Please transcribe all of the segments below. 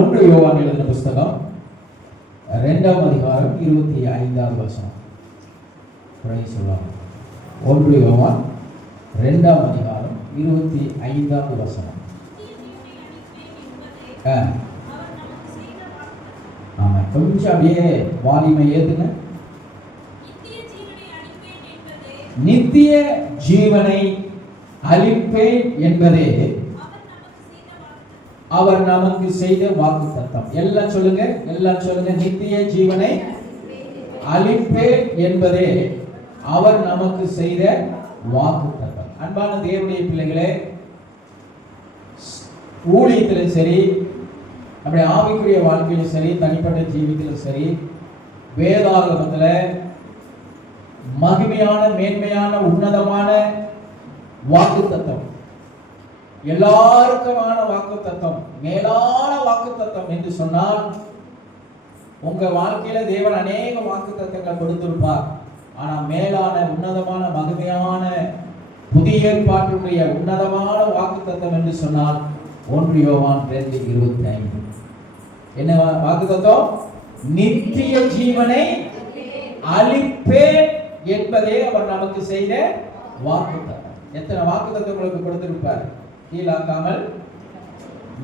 1 யோவான் எழுதின புஸ்தகம் 2ஆம் அதிகாரம் 25வது வசனம். Praise the Lord. 1 யோவான் 2ஆம் அதிகாரம் 25வது வசனம். ஆமா, கொஞ்சம் அப்படியே வால்யூமை ஏத்துங்க. நித்திய ஜீவனை அளிப்பேன் என்பதே அவர் நமக்கு செய்த வாக்குத்தத்தம். எல்லாம் சொல்லுங்க, எல்லாம் சொல்லுங்க. நித்திய ஜீவனை அளிப்பேன் என்பதே அவர் நமக்கு செய்த வாக்குத்தத்தம். அன்பான தேவனுடைய பிள்ளைகளே, ஊழியத்திலும் சரி, நம்முடைய ஆவிக்குரிய வாழ்க்கையிலும் சரி, தனிப்பட்ட ஜீவித்திலும் சரி, வேதாகமத்துல மகிமையான, மேன்மையான, உன்னதமான வாக்குத்தத்தம், எல்லாருக்குமான வாக்குத்தத்தம், மேலான வாக்குத்தத்தம் என்று சொன்னால், உங்க வாழ்க்கையில தேவன் அநேக வாக்குத்தத்தங்களை கொடுத்திருப்பார். ஆனா மேலான, உன்னதமான, மகிமையான, புதிய ஏற்பாட்டினுடைய உன்னதமான வாக்குத்தத்தம் என்று சொன்னால் 1 யோவான் 2:25. என்ன வாக்குத்தத்தம்? நித்திய ஜீவனை அளிப்பேன் என்பதே அவர் நமக்கு செய்த வாக்குத்தத்தம். எத்தனை வாக்குத்தத்தம் உங்களுக்கு கொடுத்திருப்பார்? கீழாக்காமல்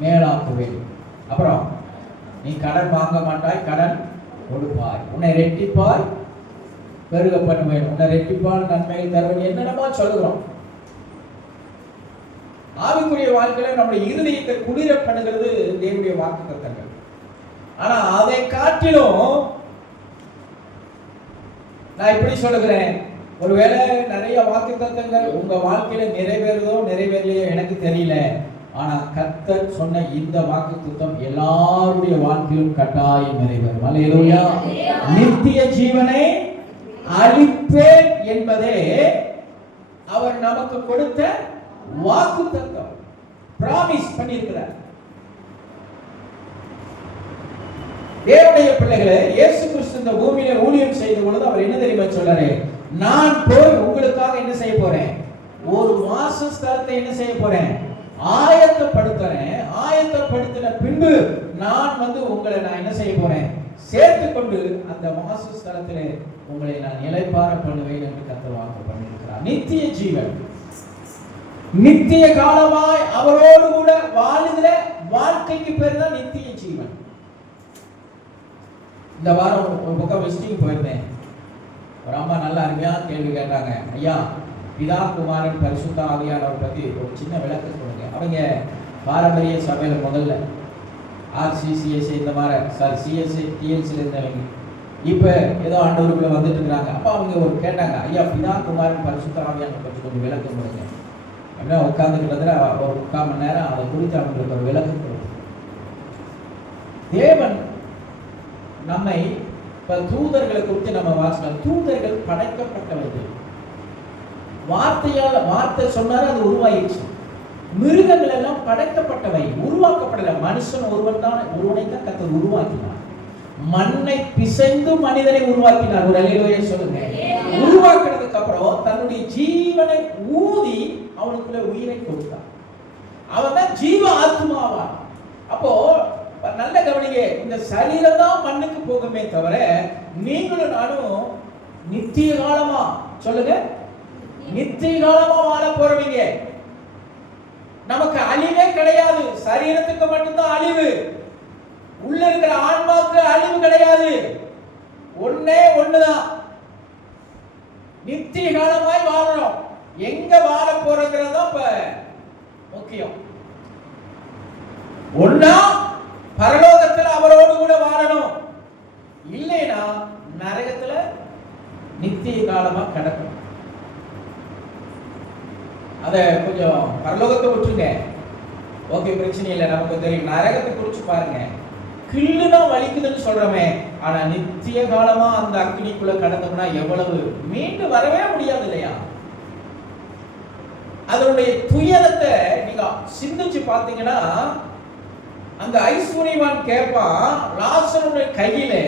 மேலாக்குவேன். அப்புறம் நீ கடன் வாங்க மாட்டாய், கடன் கொடுப்பாய், உன்னை ரெட்டிப்பாய் பெருக பண்ணுவேன், உன்னை ரெட்டிப்பால் நன்மைகள் தருவேன், என்னென்னமா சொல்லுகிறோம். ஆவிக்குரிய வாழ்க்கையில நம்முடைய இருதயத்தை குளிர பண்ணுகிறது தேவனுடைய வாக்குத்தத்தங்கள். ஆனா அதை காட்டிலும் நான் இப்படி சொல்லுகிறேன், ஒருவேளை நிறைய வாக்குத்தத்தங்கள் உங்க வாழ்க்கையில நிறைவேறுதோ நிறைவேறலையோ எனக்கு தெரியல. ஆனா கர்த்தர் சொன்ன இந்த வாக்குத்தத்தம் எல்லாருடைய வாழ்க்கையிலும் கட்டாயம் நிறைவேறும். அல்லேலூயா. நித்திய ஜீவனை அளிப்பேன் என்பதே அவர் நமக்கு கொடுத்த வாக்குத்தத்தம். பிராமிஸ் பண்ணியிருக்கிறார். தேவனுடைய பிள்ளைகளே, இயேசு கிறிஸ்து இந்த பூமியில ஊழியம் செய்த பொழுது அவர் என்ன தெரியுமா சொல்றாரு? நான் போய் உங்களுக்காக என்ன செய்ய போறேன்? ஒரு வாசஸ்தலத்தை என்ன செய்ய போறேன்? ஆயத்தப்படுத்துறேன். ஆயத்தப்படுத்தின பின்பு நான் உங்களை நான் என்ன செய்ய போறேன்? சேர்த்து கொண்டு அந்த வாசஸ்தலத்திலே உங்களை நான் நிலைப்பார பண்ணுவேன் என்று கர்த்தர் வாக்கு பண்ணியிருக்கிறார். நித்திய ஜீவன், நித்திய காலமாய் அவரோடு கூட வாழுகிற வாழ்க்கைக்கு பேர் தான் நித்திய ஜீவன். இந்த வாரம் ஒரு பக்கம் விசிட்டிங் போயிருந்தேன். ஒரு அம்மா நல்ல அருமையான கேள்வி கேட்டாங்க. ஐயா, பிதா, குமாரன், பரிசுத்த ஆவியானவர் பத்தி ஒரு சின்ன விளக்கம் கொடுங்க. அவங்க பாரம்பரிய சபையில முதல்ல RCCS இந்த மாதிரி CSA TLC இருந்தவங்க இப்ப ஏதோ ஆண்டவருக்குள்ள வந்துட்டு இருக்காங்க. அப்ப அவங்க ஒரு கேட்டாங்க, ஐயா, பிதா, குமாரன், பரிசுத்த ஆவியானவர் பத்தி கொஞ்சம் விளக்கம் கொடுங்க. அப்படின்னா உட்கார்ந்துக்கிறதுல ஒரு 3/4 மணி நேரம் அதை குறித்து அவங்களுக்கு ஒரு விளக்கம் கொடுங்க. தேவன் நம்மை தூதர்களை குறித்து நம்ம வாசிக்கலாம். தூதர்கள் படைக்கப்பட்டவர்கள். வார்த்தை சொன்னாரு, அது உருவாயிடுச்சு. மிருகங்கள் எல்லாம் படைக்கப்பட்டவை, உருவாக்கப்படல. மனுஷன் ஒருவனை தான் கர்த்தர் உருவாக்கினார். மண்ணை பிசைந்து மனிதனை உருவாக்கினார். ஒரு அல்லேலூயா சொல்லுங்க. உருவாக்குறதுக்கு அப்புறம் தன்னுடைய ஜீவனை ஊதி அவனுக்குள்ள உயிரை கொடுத்தார். அவன் தான் ஜீவ ஆத்மாவா. அப்போ நல்ல கவனிங்க, இந்த சரீரம் தான் மண்ணுக்கு போகுமே தவிர நீங்களும் நானும் நித்திய காலமா, சொல்லுங்க, நித்திய காலமா வாழ போறவங்க. நமக்கு அழிவே கிடையாது. சரீரத்துக்கு மட்டும்தான் அழிவு. உள்ள இருக்கிற ஆன்மாவுக்கு அழிவு கிடையாது. ஒன்னே ஒண்ணுதான், நித்திய காலமாய் வாழணும். எங்க வாழ போறோங்கிறது தான் இப்ப முக்கியம். ஒன்னா பரலோகத்துல அவரோடு கூட வாழணும், இல்லைனா நரகத்துல நித்திய காலமா கிடக்கும். அத கொஞ்சம் பரலோகத்தை விட்டுருங்க, ஓகே, பிரச்சனை இல்லை, நமக்கு தெரியும். நரகத்தை குறிச்சு பாருங்க, கிள்ளுனா வலிக்குதுன்னு சொல்றோமே, ஆனா நித்திய காலமா அந்த அக்னிக்குள்ள கடந்தோம்னா எவ்வளவு மீண்டு வரவே முடியாது இல்லையா? அதனுடைய துயரத்தை நீங்க சிந்திச்சு பார்த்தீங்கன்னா, அந்த ஐஸ்வர்யவான் கேட்பான், லாசருடைய கையிலே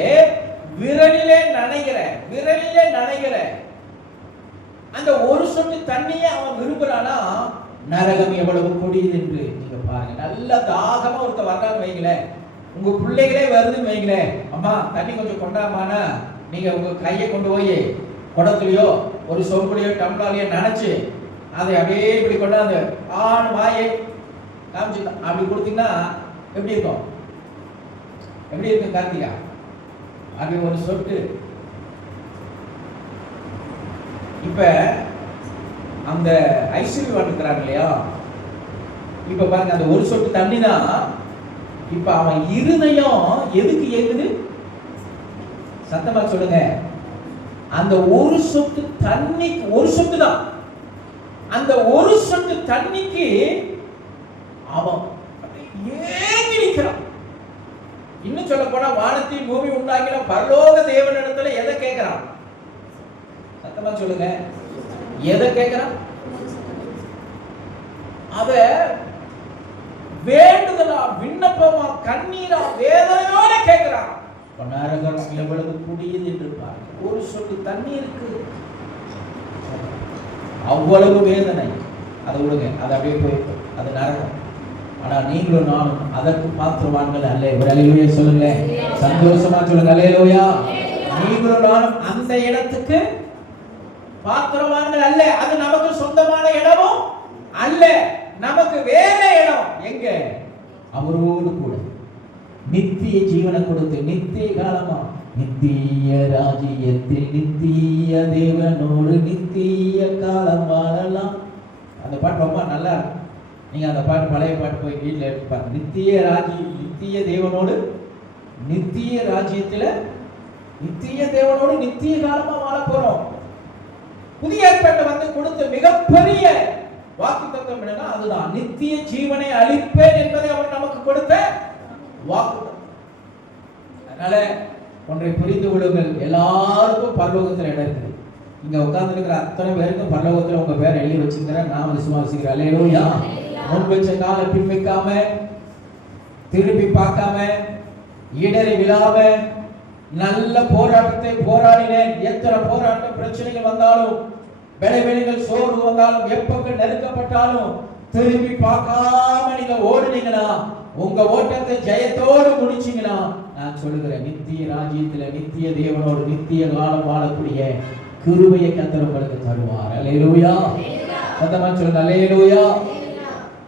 விரலிலே நனைகிற அந்த ஒரு சொட்டு தண்ணியை அவன் விரும்புறானா, நரகம் எவ்வளவு கொடியது என்று நீங்க பாருங்க. நல்ல தாகமா ஒருத்த வர்றான்னு வைங்களேன், உங்க பிள்ளைகளே வருதுன்னு வைங்களேன், அம்மா தண்ணி கொஞ்சம் கொண்டாமானா நீங்க உங்க கையை கொண்டு போய் குடத்துலயோ ஒரு சொம்புலையோ டம்ளாலையோ நினைச்சு அதை அப்படியே இப்படி கொண்டாந்து ஆண் வாயை காமிச்சு அப்படி கொடுத்தீங்கன்னா எப்படி இருக்கும்? எப்படி இருக்கும் கார்த்திகா? அப்படி ஒரு சொட்டு. இப்ப அந்த ஐஸ்வர்யம் இருக்கிறாங்க இல்லையா, இப்ப பாருங்க அந்த ஒரு சொட்டு தண்ணி தான் இப்ப அவன் இருதயம் எதுக்கு ஏங்குது? சத்தமா சொல்லுங்க. அந்த ஒரு சொட்டு தண்ணிக்கு, ஒரு சொட்டு தான், அந்த ஒரு சொட்டு தண்ணிக்கு அவன் ஏங்கி நிற்கிறான். இன்னும் சொல்ல போனா வானத்தையும் பூமி உண்டாக்கின பரலோக தேவனிடத்துல எதை கேட்கிறான்? சத்தமா சொல்லுங்க, எதை கேட்கிறான்? அத வேண்டுதலா, விண்ணப்பமா, கண்ணீரா, வேதனையோட கேட்கிறான். நரகம் எவ்வளவு குடியது என்று பாருங்க. ஒரு சொட்டு தண்ணீருக்கு அவ்வளவு வேதனை. அதை விடுங்க, அது அப்படியே போயிருக்கும், அது நரகம். ஆனா நீங்களும் நானும் அதற்கு பாத்திரவான்கள் அல்ல. ஒரு அல்லேலூயா சொல்லுங்க, சந்தோஷமா சொல்லுங்க அல்லேலூயா. நீங்களும் நானும் அந்த இடத்துக்கு பாத்திரவான்கள் அல்ல. அது நமக்கு சொந்தமான இடமும் அல்ல. நமக்கு வேற இடம் எங்க? அவரோடு கூட நித்திய ஜீவனை கொடுத்து நித்திய காலமா நித்திய ராஜ்யத்தில் நித்திய தேவனோடு நித்திய காலம் வாழலாம். அந்த பாட்டு ரொம்ப நல்லா, நீங்க அந்த பாட்டு பழைய பாட்டு போய் வீட்டில் எடுத்துப்பாங்க. நித்திய ராஜ்யம், நித்திய தேவனோடு நித்திய ராஜ்யத்துல நித்திய தேவனோடு நித்திய காலமா வாழ போறோம். புதிய ஏற்பாட்டை வந்து கொடுத்த மிகப்பெரிய வாக்குத்தத்தம் என்னன்னா அதுதான், நித்திய ஜீவனை அளிப்பேன் என்பதை அவர் நமக்கு கொடுத்த வாக்குத்தத்தம். அதனால ஒன்றை புரிந்து கொள்ளுங்கள், எல்லாருக்கும் பரலோகத்தில் இடம் இருக்குது. இங்க உட்கார்ந்து இருக்கிற அத்தனை பேருக்கும் பரலோகத்தில் உங்க பேர் எழுதி வச்சுக்கிறேன். நான் விசுவாசிக்கிறேன். அல்லேலூயா. முன் வச்ச காலை பின் வைக்காம, திரும்பி பார்க்காம, இடறி விழாம நல்ல போராட்டத்தை போராடினேன். எத்தனை போராட்ட பிரச்சனைகள் வந்தாலும், விளைவெளிகள் சோர்வு வந்தாலும், எப்பங்க நெருக்கப்பட்டாலும் திரும்பி பார்க்காம நீங்க ஓடுனீங்கன்னா, உங்க ஓட்டத்தை ஜெயத்தோடு முடிச்சீங்கன்னா, நான் சொல்லுகிறேன், நித்திய ராஜ்யத்துல நித்திய தேவனோடு நித்திய காலம் வாழக்கூடிய கிருபையை கர்த்தர் உங்களுக்கு தருவார். அல்லேலூயா. சத்தமா சொல்லுங்க அல்லேலூயா.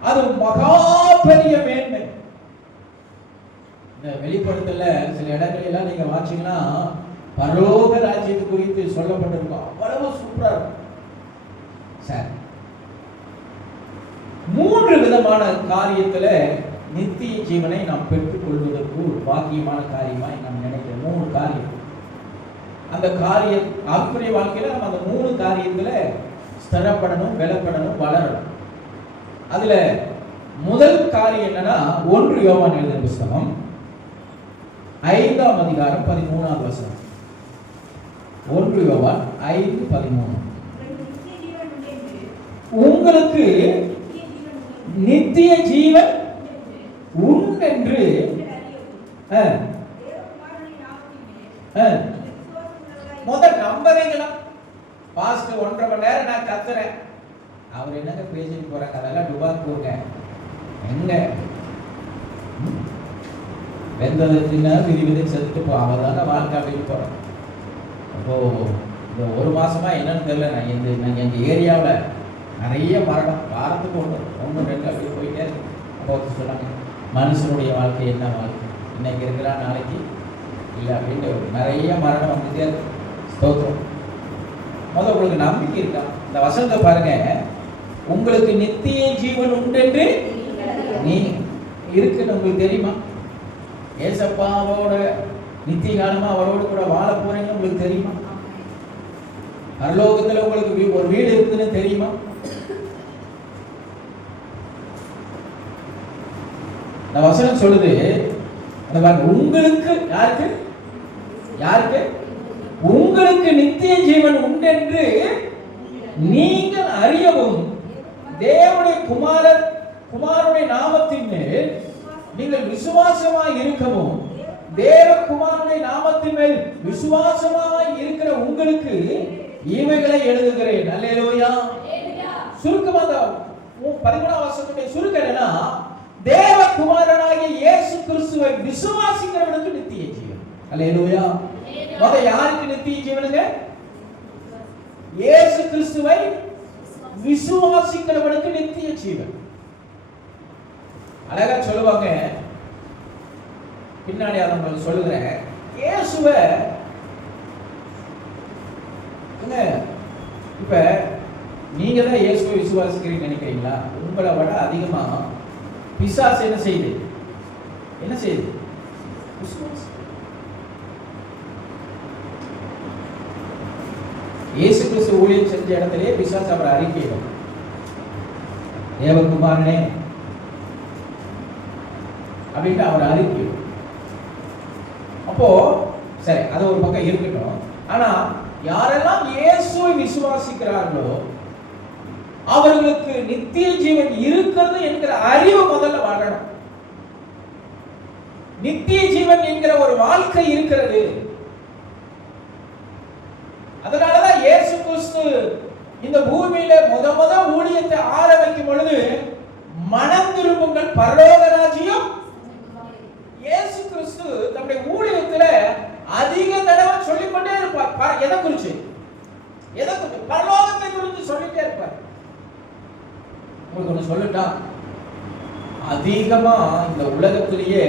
அது மகா பெரிய மேன்மை. இந்த வெளிப்படுத்தல சில இடங்களெல்லாம் நீங்க வாட்சிங்கன்னா பரலோக ராஜ்யத்தை குறித்து சொல்லப்பட்டிருக்கும். அவ்வளவு சூப்பரா இருக்கும். சரி, 3 விதமான காரியத்துல நித்திய ஜீவனை நாம் பெற்றுக் கொள்வதற்கு ஒரு பாக்கியமான காரியமாய் நாம் நினைக்கிற 3 காரியம். அந்த காரியம் ஆவிக்குரிய வாழ்க்கையில நம்ம அந்த 3 காரியத்துல ஸ்திரப்படணும், வெலப்படணும், வளரணும். அதுல முதல் காரியம் என்னன்னா 1 யோவான் எழுதின புத்தகம் 5ஆம் அதிகாரம் 13ஆவது வசனம். 1 யோவான் 5:13. உங்களுக்கு நித்திய ஜீவன் உண்டென்று முதல் நம்புறீங்களா? பாஸ்ட் 1.5 மணி நேரம் நான் கத்துறேன், அவர் என்னங்க பேசிட்டு போறாங்க, அதெல்லாம் டுபாக் போங்க. எங்க வெந்ததுன்னா விதி செத்துட்டு போ, அவதான வாழ்க்கை அப்படின்னு போறோம். அப்போ இந்த 1 மாசமா என்னன்னு தெரியல, நான் எங்க ஏரியாவில் நிறைய மரணம், வாரத்துக்கு 1, 2 அப்படி போயிட்டே இருக்கு. அப்போ சொன்னாங்க, மனுஷனுடைய வாழ்க்கை என்ன வாழ்க்கை, இன்னைக்கு இருக்கிறா நாளைக்கு இல்லை அப்படின்ட்டு நிறைய மரணம் வந்துட்டே இருக்கு. ஸ்தோத்திரம். முதல்ல உங்களுக்கு நம்பிக்கை இருக்கா? இந்த வசனத்தை பாருங்க, உங்களுக்கு நித்திய ஜீவன் உண்டென்று நீ இருக்குன்னு உங்களுக்கு தெரியுமா? ஏசப்பாவோட நித்திய காலமா அவரோடு கூட வாழ போறீங்கன்னு உங்களுக்கு தெரியுமா? பரலோகத்துல உங்களுக்கு ஒரு வீடு இருக்குதுன்னு தெரியுமா? இந்த வசனம் சொல்லுது, உங்களுக்கு யாருக்கு யாருக்கு உங்களுக்கு நித்திய ஜீவன் உண்டென்று நீங்கள் அறியவும் தேவனுடைய குமாரனுடைய நாமத்தின் மேல் நீங்கள் விசுவாசமாய் இருக்கவும், தேவகுமாரனுடைய நாமத்தின் மேல் விசுவாசமாய் இருக்கிற உங்களுக்கு இவைகளை எழுதுகிறேன். அல்லேலூயா. சுருக்கமாக 13ஆம் வசனத்துடைய சுருக்கம் என்னன்னா, தேவகுமாரனாகிய இயேசு கிறிஸ்துவை விசுவாசிக்கிறவனுக்கு நித்திய ஜீவன். அல்லேலூயா. முத யாருக்கு நித்திய ஜீவனுங்க? இயேசு கிறிஸ்துவை விசுவாசிக்கிறவனுக்கு நித்திய ஜீவன். அழகா சொல்லுவாங்க, பின்னாடி அதை உங்களுக்கு சொல்லுகிறேன். இயேசுவை இப்ப நீங்க தான் இயேசுவை விசுவாசிக்கிறீங்க நினைக்கிறீங்களா? உங்களை விட அதிகமா பிசாசு என்ன செய்யுது? இயேசு கிறிஸ்து ஊழியம் செஞ்ச இடத்திலே பிசாசு அவரை அறிக்கையிடும், தேவகுமாரனே அப்படின்ட்டு அவர் அறிக்கையிடும். அப்போ சரி, அது ஒரு பக்கம் இருக்கட்டும். ஆனா யாரெல்லாம் இயேசுவை விசுவாசிக்கிறார்களோ அவர்களுக்கு நித்திய ஜீவன் இருக்கிறது என்கிற அறிவு முதல்ல வாழணும். நித்திய ஜீவன் என்கிற ஒரு வாழ்க்கை இருக்கிறது. அதனாலதான் இயேசு கிறிஸ்து இந்த பூமியில முத ஊழியத்தை ஆரம்பிக்கும் பொழுது மனம் திரும்புங்கள் பரலோக ராஜ்யம். இயேசு கிறிஸ்து தம்முடைய ஊழியத்துல அதிக தடவை சொல்லிக்கொண்டே இருப்பார். எதை குறிச்சு? பரலோகத்தை குறித்து சொல்லிட்டே இருப்பார். உங்களுக்கு ஒண்ணு சொல்லட்டா, அதிகமா இந்த உலகத்திலேயே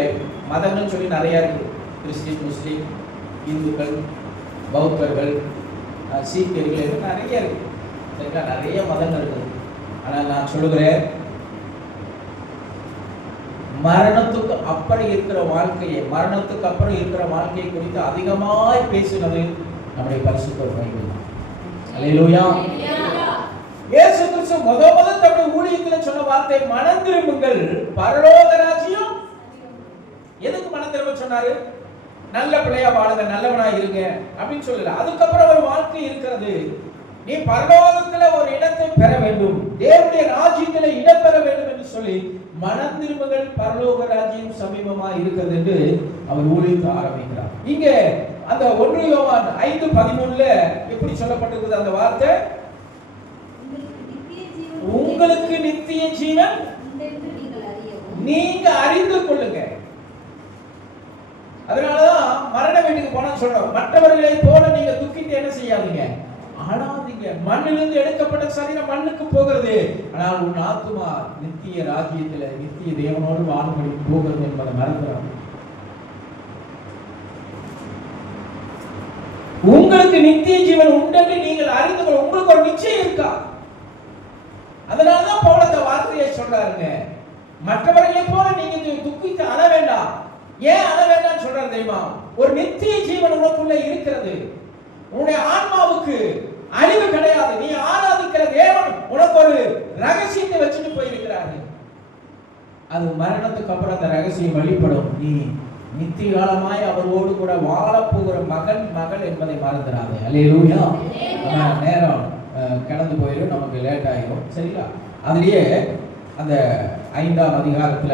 மதங்கள் சொல்லி நிறைய இருக்கு. கிறிஸ்டின், முஸ்லீம், இந்துக்கள், பௌத்தர்கள், சீக்கியர்கள், நிறைய இருக்கு. சரிங்களா? நிறைய மதங்கள் இருக்குது. ஆனால் நான் சொல்லுகிறேன், மரணத்துக்கு அப்புறம் இருக்கிற வாழ்க்கையை, மரணத்துக்கு அப்புறம் இருக்கிற வாழ்க்கையை குறித்து அதிகமாய் பேசினது நம்முடைய பரிசுத்த பைபிள் தான். அல்லேலூயா. இயேசு கிறிஸ்து முதல் தம்முடைய ஊழியத்தில் சொன்ன வார்த்தை மனம் திரும்புங்கள் பரலோக ராஜ்யம். எதுக்கு மனம் திரும்ப சொன்னாரு? நல்ல பிள்ளையா வாழுங்க, நல்லவனா இருங்க அப்படின்னு சொல்லல. அதுக்கப்புறம் ஒரு வாழ்க்கை இருக்கிறது. நீ பரலோகத்துல ஒரு இடத்தை பெற வேண்டும், தேவனுடைய ராஜ்யத்துல இடம் பெற வேண்டும் என்று சொல்லி மனம் திரும்புங்கள் பரலோக ராஜ்யம் சமீபமா இருக்கிறது என்று அவர் ஊழியத்தை ஆரம்பிக்கிறார். இங்க அந்த 1 யோவான் 5:13 எப்படி சொல்லப்பட்டிருக்குது அந்த வார்த்தை? உங்களுக்கு நித்திய ஜீவன் நீங்க அறிந்து கொள்ளுங்க. அதனாலதான் மரண வீட்டுக்கு போனா சொல்றோம், மற்றவர்களை போல நீங்க துக்கிட்டு என்ன செய்யாதீங்க, ஆடாதீங்க. மண்ணிலிருந்து எடுக்கப்பட்ட சரீரம் மண்ணுக்கு போகிறது, ஆனால் உன் ஆத்துமா நித்திய ராஜ்யத்துல நித்திய தேவனோடு வாழும்படி போகிறது என்பதை மறந்துடும். உங்களுக்கு நித்திய ஜீவன் உண்டென்று நீங்கள் அறிந்து கொள்ள உங்களுக்கு ஒரு நிச்சயம் இருக்கா? அதனாலதான் பவுல் அந்த வார்த்தையை சொல்றாருங்க, மற்றவர்களை போல நீங்க துக்கித்து அழ வேண்டாம். ஏன் அழ வேண்டாம் சொல்றாரு தெரியுமா? ஒரு நித்திய ஜீவன் உனக்குள்ள இருக்கிறது. உன்னுடைய ஆன்மாவுக்கு அழிவு கிடையாது. நீ ஆராதிக்கிற தேவன் உனக்கு ஒரு ரகசியத்தை வச்சுட்டு போயிருக்கிறாரு. அது மரணத்துக்கு அப்புறம் அந்த ரகசியம் வெளிப்படும். நீ நித்திய காலமாய் அவரோடு கூட வாழப்போகிற மகன் மகள் என்பதை மறந்துடாது. அல்லேலூயா. நேரம் கடந்து போயிடும், நமக்கு லேட் ஆயிடும். சரிங்களா? அதுலயே அந்த 5ஆம் அதிகாரத்துல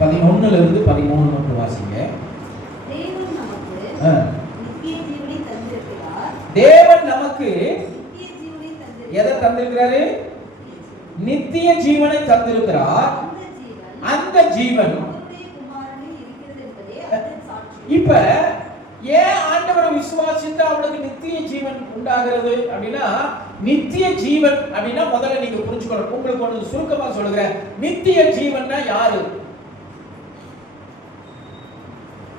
11 13 வாசிங்க. தேவன் நமக்கு எதை தந்திருக்கிறாரு? நித்திய ஜீவனை தந்திருக்கிறார். அந்த ஜீவன் இப்ப ஏன் ஆண்டவரை விசுவாசித்து அவனுக்கு நித்திய ஜீவன் உண்டாகிறது அப்படின்னா, நித்திய ஜீவன் அப்படின்னா முதல்ல நீங்க புரிஞ்சுக்கணும். உங்களுக்கு ஒன்று சுருக்கமா சொல்லுகிறேன். நித்திய ஜீவன்னா யாரு?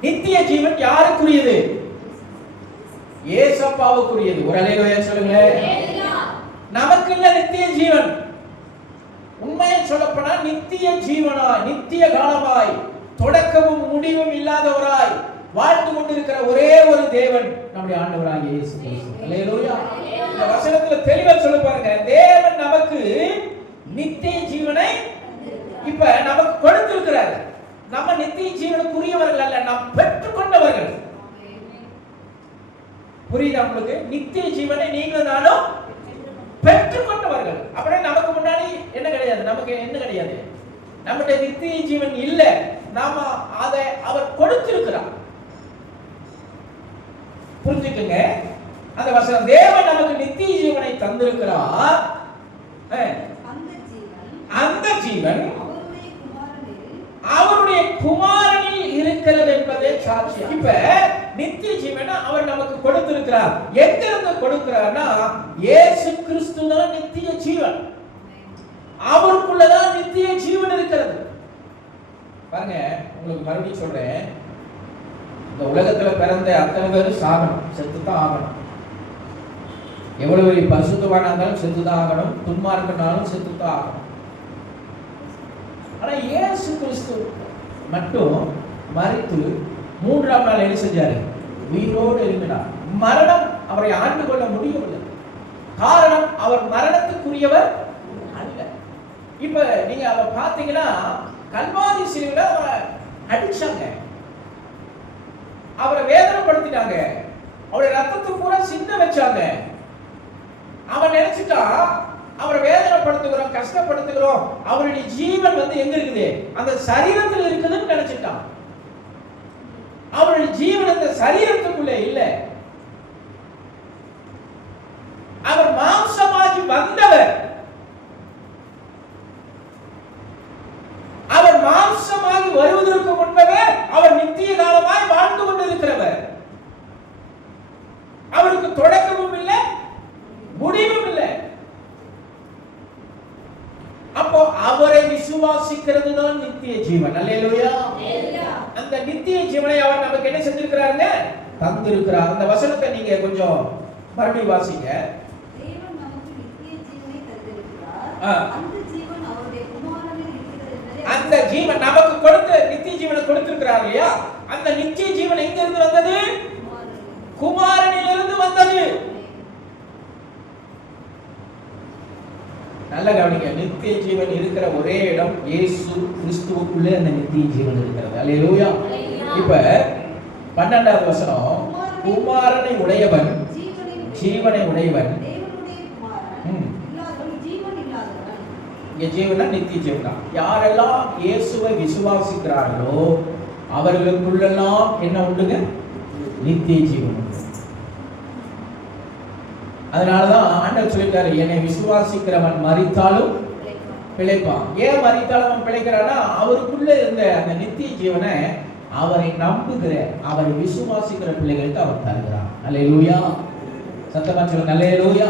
நித்திய ஜீவன் யாருக்குரியது? ஏசப்பாவுக்குரியது. ஒரு அல்லேலூயா சொல்லுங்களேன். நமக்கு இல்ல நித்திய ஜீவன். உண்மையை சொல்லப்போனா நித்திய ஜீவனாய் நித்திய காலமாய் தொடக்கமும் முடிவும் இல்லாதவராய் வாழ்ந்து கொண்டிருக்கிற ஒரே ஒரு தேவன் நம்முடைய ஆண்டவராகிய இயேசு கிறிஸ்து. அல்லேலூயா. இந்த வசனத்துல தெளிவா சொல்ல பாருங்க, தேவன் நமக்கு நித்திய ஜீவனை இப்ப நமக்கு கொடுத்திருக்கிறார். நம்ம நித்திய ஜீவனுக்குரியவர்கள் அல்ல, நாம் பெற்றுக்கொண்டவர்கள். புரியுதா உங்களுக்கு? நித்திய ஜீவனை நீங்களும் நானும் பெற்றுக்கொண்டவர்கள். அப்புறம் நமக்கு முன்னாடி என்ன கிடையாது, நமக்கு என்ன கிடையாது, நம்முடைய நித்திய ஜீவன் இல்ல, நாம அதை அவர் கொடுத்திருக்கிறார். புரிஞ்சுக்குங்க. அந்த வசனம், தேவன் நமக்கு நித்திய ஜீவனை தந்திருக்கிறார். அந்த ஜீவன் அவருடைய குமாரனில் இருக்கிறது என்பதே சாட்சி. இப்ப நித்திய ஜீவனை அவர் நமக்கு கொடுத்திருக்கிறார். எங்கிருந்து கொடுக்கிறார்னா, இயேசு கிறிஸ்து தான் நித்திய ஜீவன். அவருக்குள்ளதான் நித்திய ஜீவன் இருக்கிறது. பாருங்க, உங்களுக்கு மறுபடியும் சொல்றேன், இந்த உலகத்துல பிறந்த அத்தனை பேரும் சாகணும், செத்துதான் ஆகணும். எவ்வளவு பெரிய பரிசுத்தவானா இருந்தாலும் செத்துதான் ஆகணும், துன்மார்க்கனாலும் செத்துதான் ஆகணும். ஆனா இயேசு கிறிஸ்து மட்டும் மரித்து மூன்றாம் நாள் என்ன செஞ்சாரு? உயிரோடு எழும்பினார். மரணம் அவரை ஆண்டு கொள்ள முடியவில்லை. காரணம், அவர் மரணத்துக்குரியவர் அல்ல. இப்ப நீங்க அவ பாத்தீங்கன்னா, கல்வாரி சிலுவையில அவரை அடிச்சாங்க, அவரை வேதனைப்படுத்தினாங்க, அவருடைய ரத்தத்தை பூரா சிந்த வச்சாங்க. அவன் நினைச்சிட்டா அவரை வேதனைப்படுத்துகிறோம், கஷ்டப்படுத்துகிறோம், அவருடைய ஜீவன் எங்க இருக்குது? அந்த சரீரத்தில் இருக்குதுன்னு நினைச்சிட்டான். அவருடைய ஜீவன் அந்த சரீரத்துக்குள்ளே இல்லை. அவர் மாம்சமாகி வந்தவர். அவர் மாம்சமாகி வருவதற்கு முன்பே அவர் நித்திய காலமாய் வாழ்ந்து கொண்டிருக்கிறவர். அவருக்கு தொடக்கமும் இல்லை, முடிவும் இல்லை. அப்போ அவரை விசுவாசிக்கிறது தான் நித்திய ஜீவன். அல்லேலூயா. அந்த நித்திய ஜீவனை அவர் நமக்கு என்ன செஞ்சிருக்கிறாருங்க? தந்திருக்கிறார். அந்த வசனத்தை நீங்க கொஞ்சம் மறுபடியும் வாசிங்க. தேவன் நமக்கு நித்திய ஜீவனை தந்திருக்கிறார். அந்த ஜீவன் அவருடைய குமாரனில் இருக்கிறது என்பதை, அந்த ஜீவன் நமக்கு கொடுத்து நித்திய ஜீவனை கொடுத்திருக்கிறார் இல்லையா? அந்த நித்திய ஜீவன் எங்க இருந்து வந்தது? குமாரனிலிருந்து வந்தது. நல்ல கவனிங்க, நித்திய ஜீவன் இருக்கிற ஒரே இடம் இயேசு கிறிஸ்துவுக்குள்ளே அந்த நித்திய ஜீவன் இருக்கிறது. அல்லேலூயா. இப்ப 12வது வசனம், குமாரனை உடையவன் ஜீவனை உடையவன். இங்க ஜீவனா நித்திய ஜீவன் தான். யாரெல்லாம் இயேசுவை விசுவாசிக்கிறார்களோ அவர்களுக்குள்ளெல்லாம் என்ன உண்டுங்க? நித்திய ஜீவன் உண்டு. அதனாலதான் ஆண்டவர் சொல்லிட்டாரு, என்னை விசுவாசிக்கிறவன் மரித்தாலும் பிழைப்பான். ஏன் மரித்தாலும் அவன் பிழைக்கிறான்னா, அவருக்குள்ள இருந்த அந்த நித்திய ஜீவனை அவரை நம்புகிற, அவரை விசுவாசிக்கிற பிள்ளைகளுக்கு அவர் தருகிறார். அல்லேலூயா. சத்தமா சொல்லுங்க, அல்லேலூயா.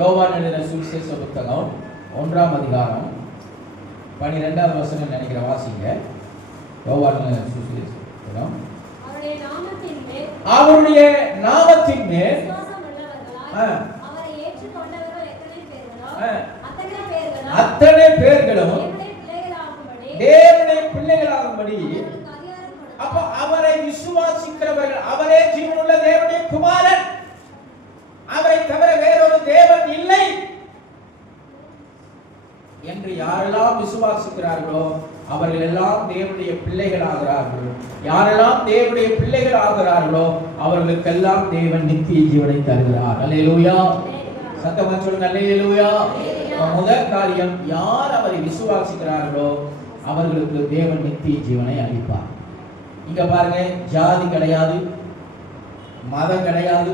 யோவான் எழுதின சுவிசேஷ புத்தகம் 1ஆம் அதிகாரம் 12வது வசனம் நினைக்கிற வாசிங்க. யோவான் எழுதின சுவிசேஷ புத்தகம், அவருடைய நாமத்தின் மேல் அவரை ஏற்றுக்கொண்டவர்கள் அத்தனை பேர்களும் தேவனுடைய பிள்ளைகளாகும்படி. அப்ப அவரை விசுவாசிக்கிறவர்கள், அவரே ஜீவனுள்ள தேவனுடைய குமாரன், அவரை தவிர வேறொரு தேவன் இல்லை என்று யாரெல்லாம் விசுவாசிக்கிறார்களோ அவர்கள் எல்லாம் தேவனுடைய பிள்ளைகள் ஆகிறார்கள். யாரெல்லாம் தேவனுடைய பிள்ளைகள் ஆகிறார்களோ அவர்களுக்கெல்லாம் தேவன் நித்திய ஜீவனை தருகிறார். அல்லேலூயா. சத்தமா சொல்லுங்க, அல்லேலூயா. முதல் காரியம், யார் அவரை விசுவாசிக்கிறார்களோ அவர்களுக்கு தேவன் நித்திய ஜீவனை அளிப்பார். இங்க பாருங்க, ஜாதி கிடையாது, மதம் கிடையாது,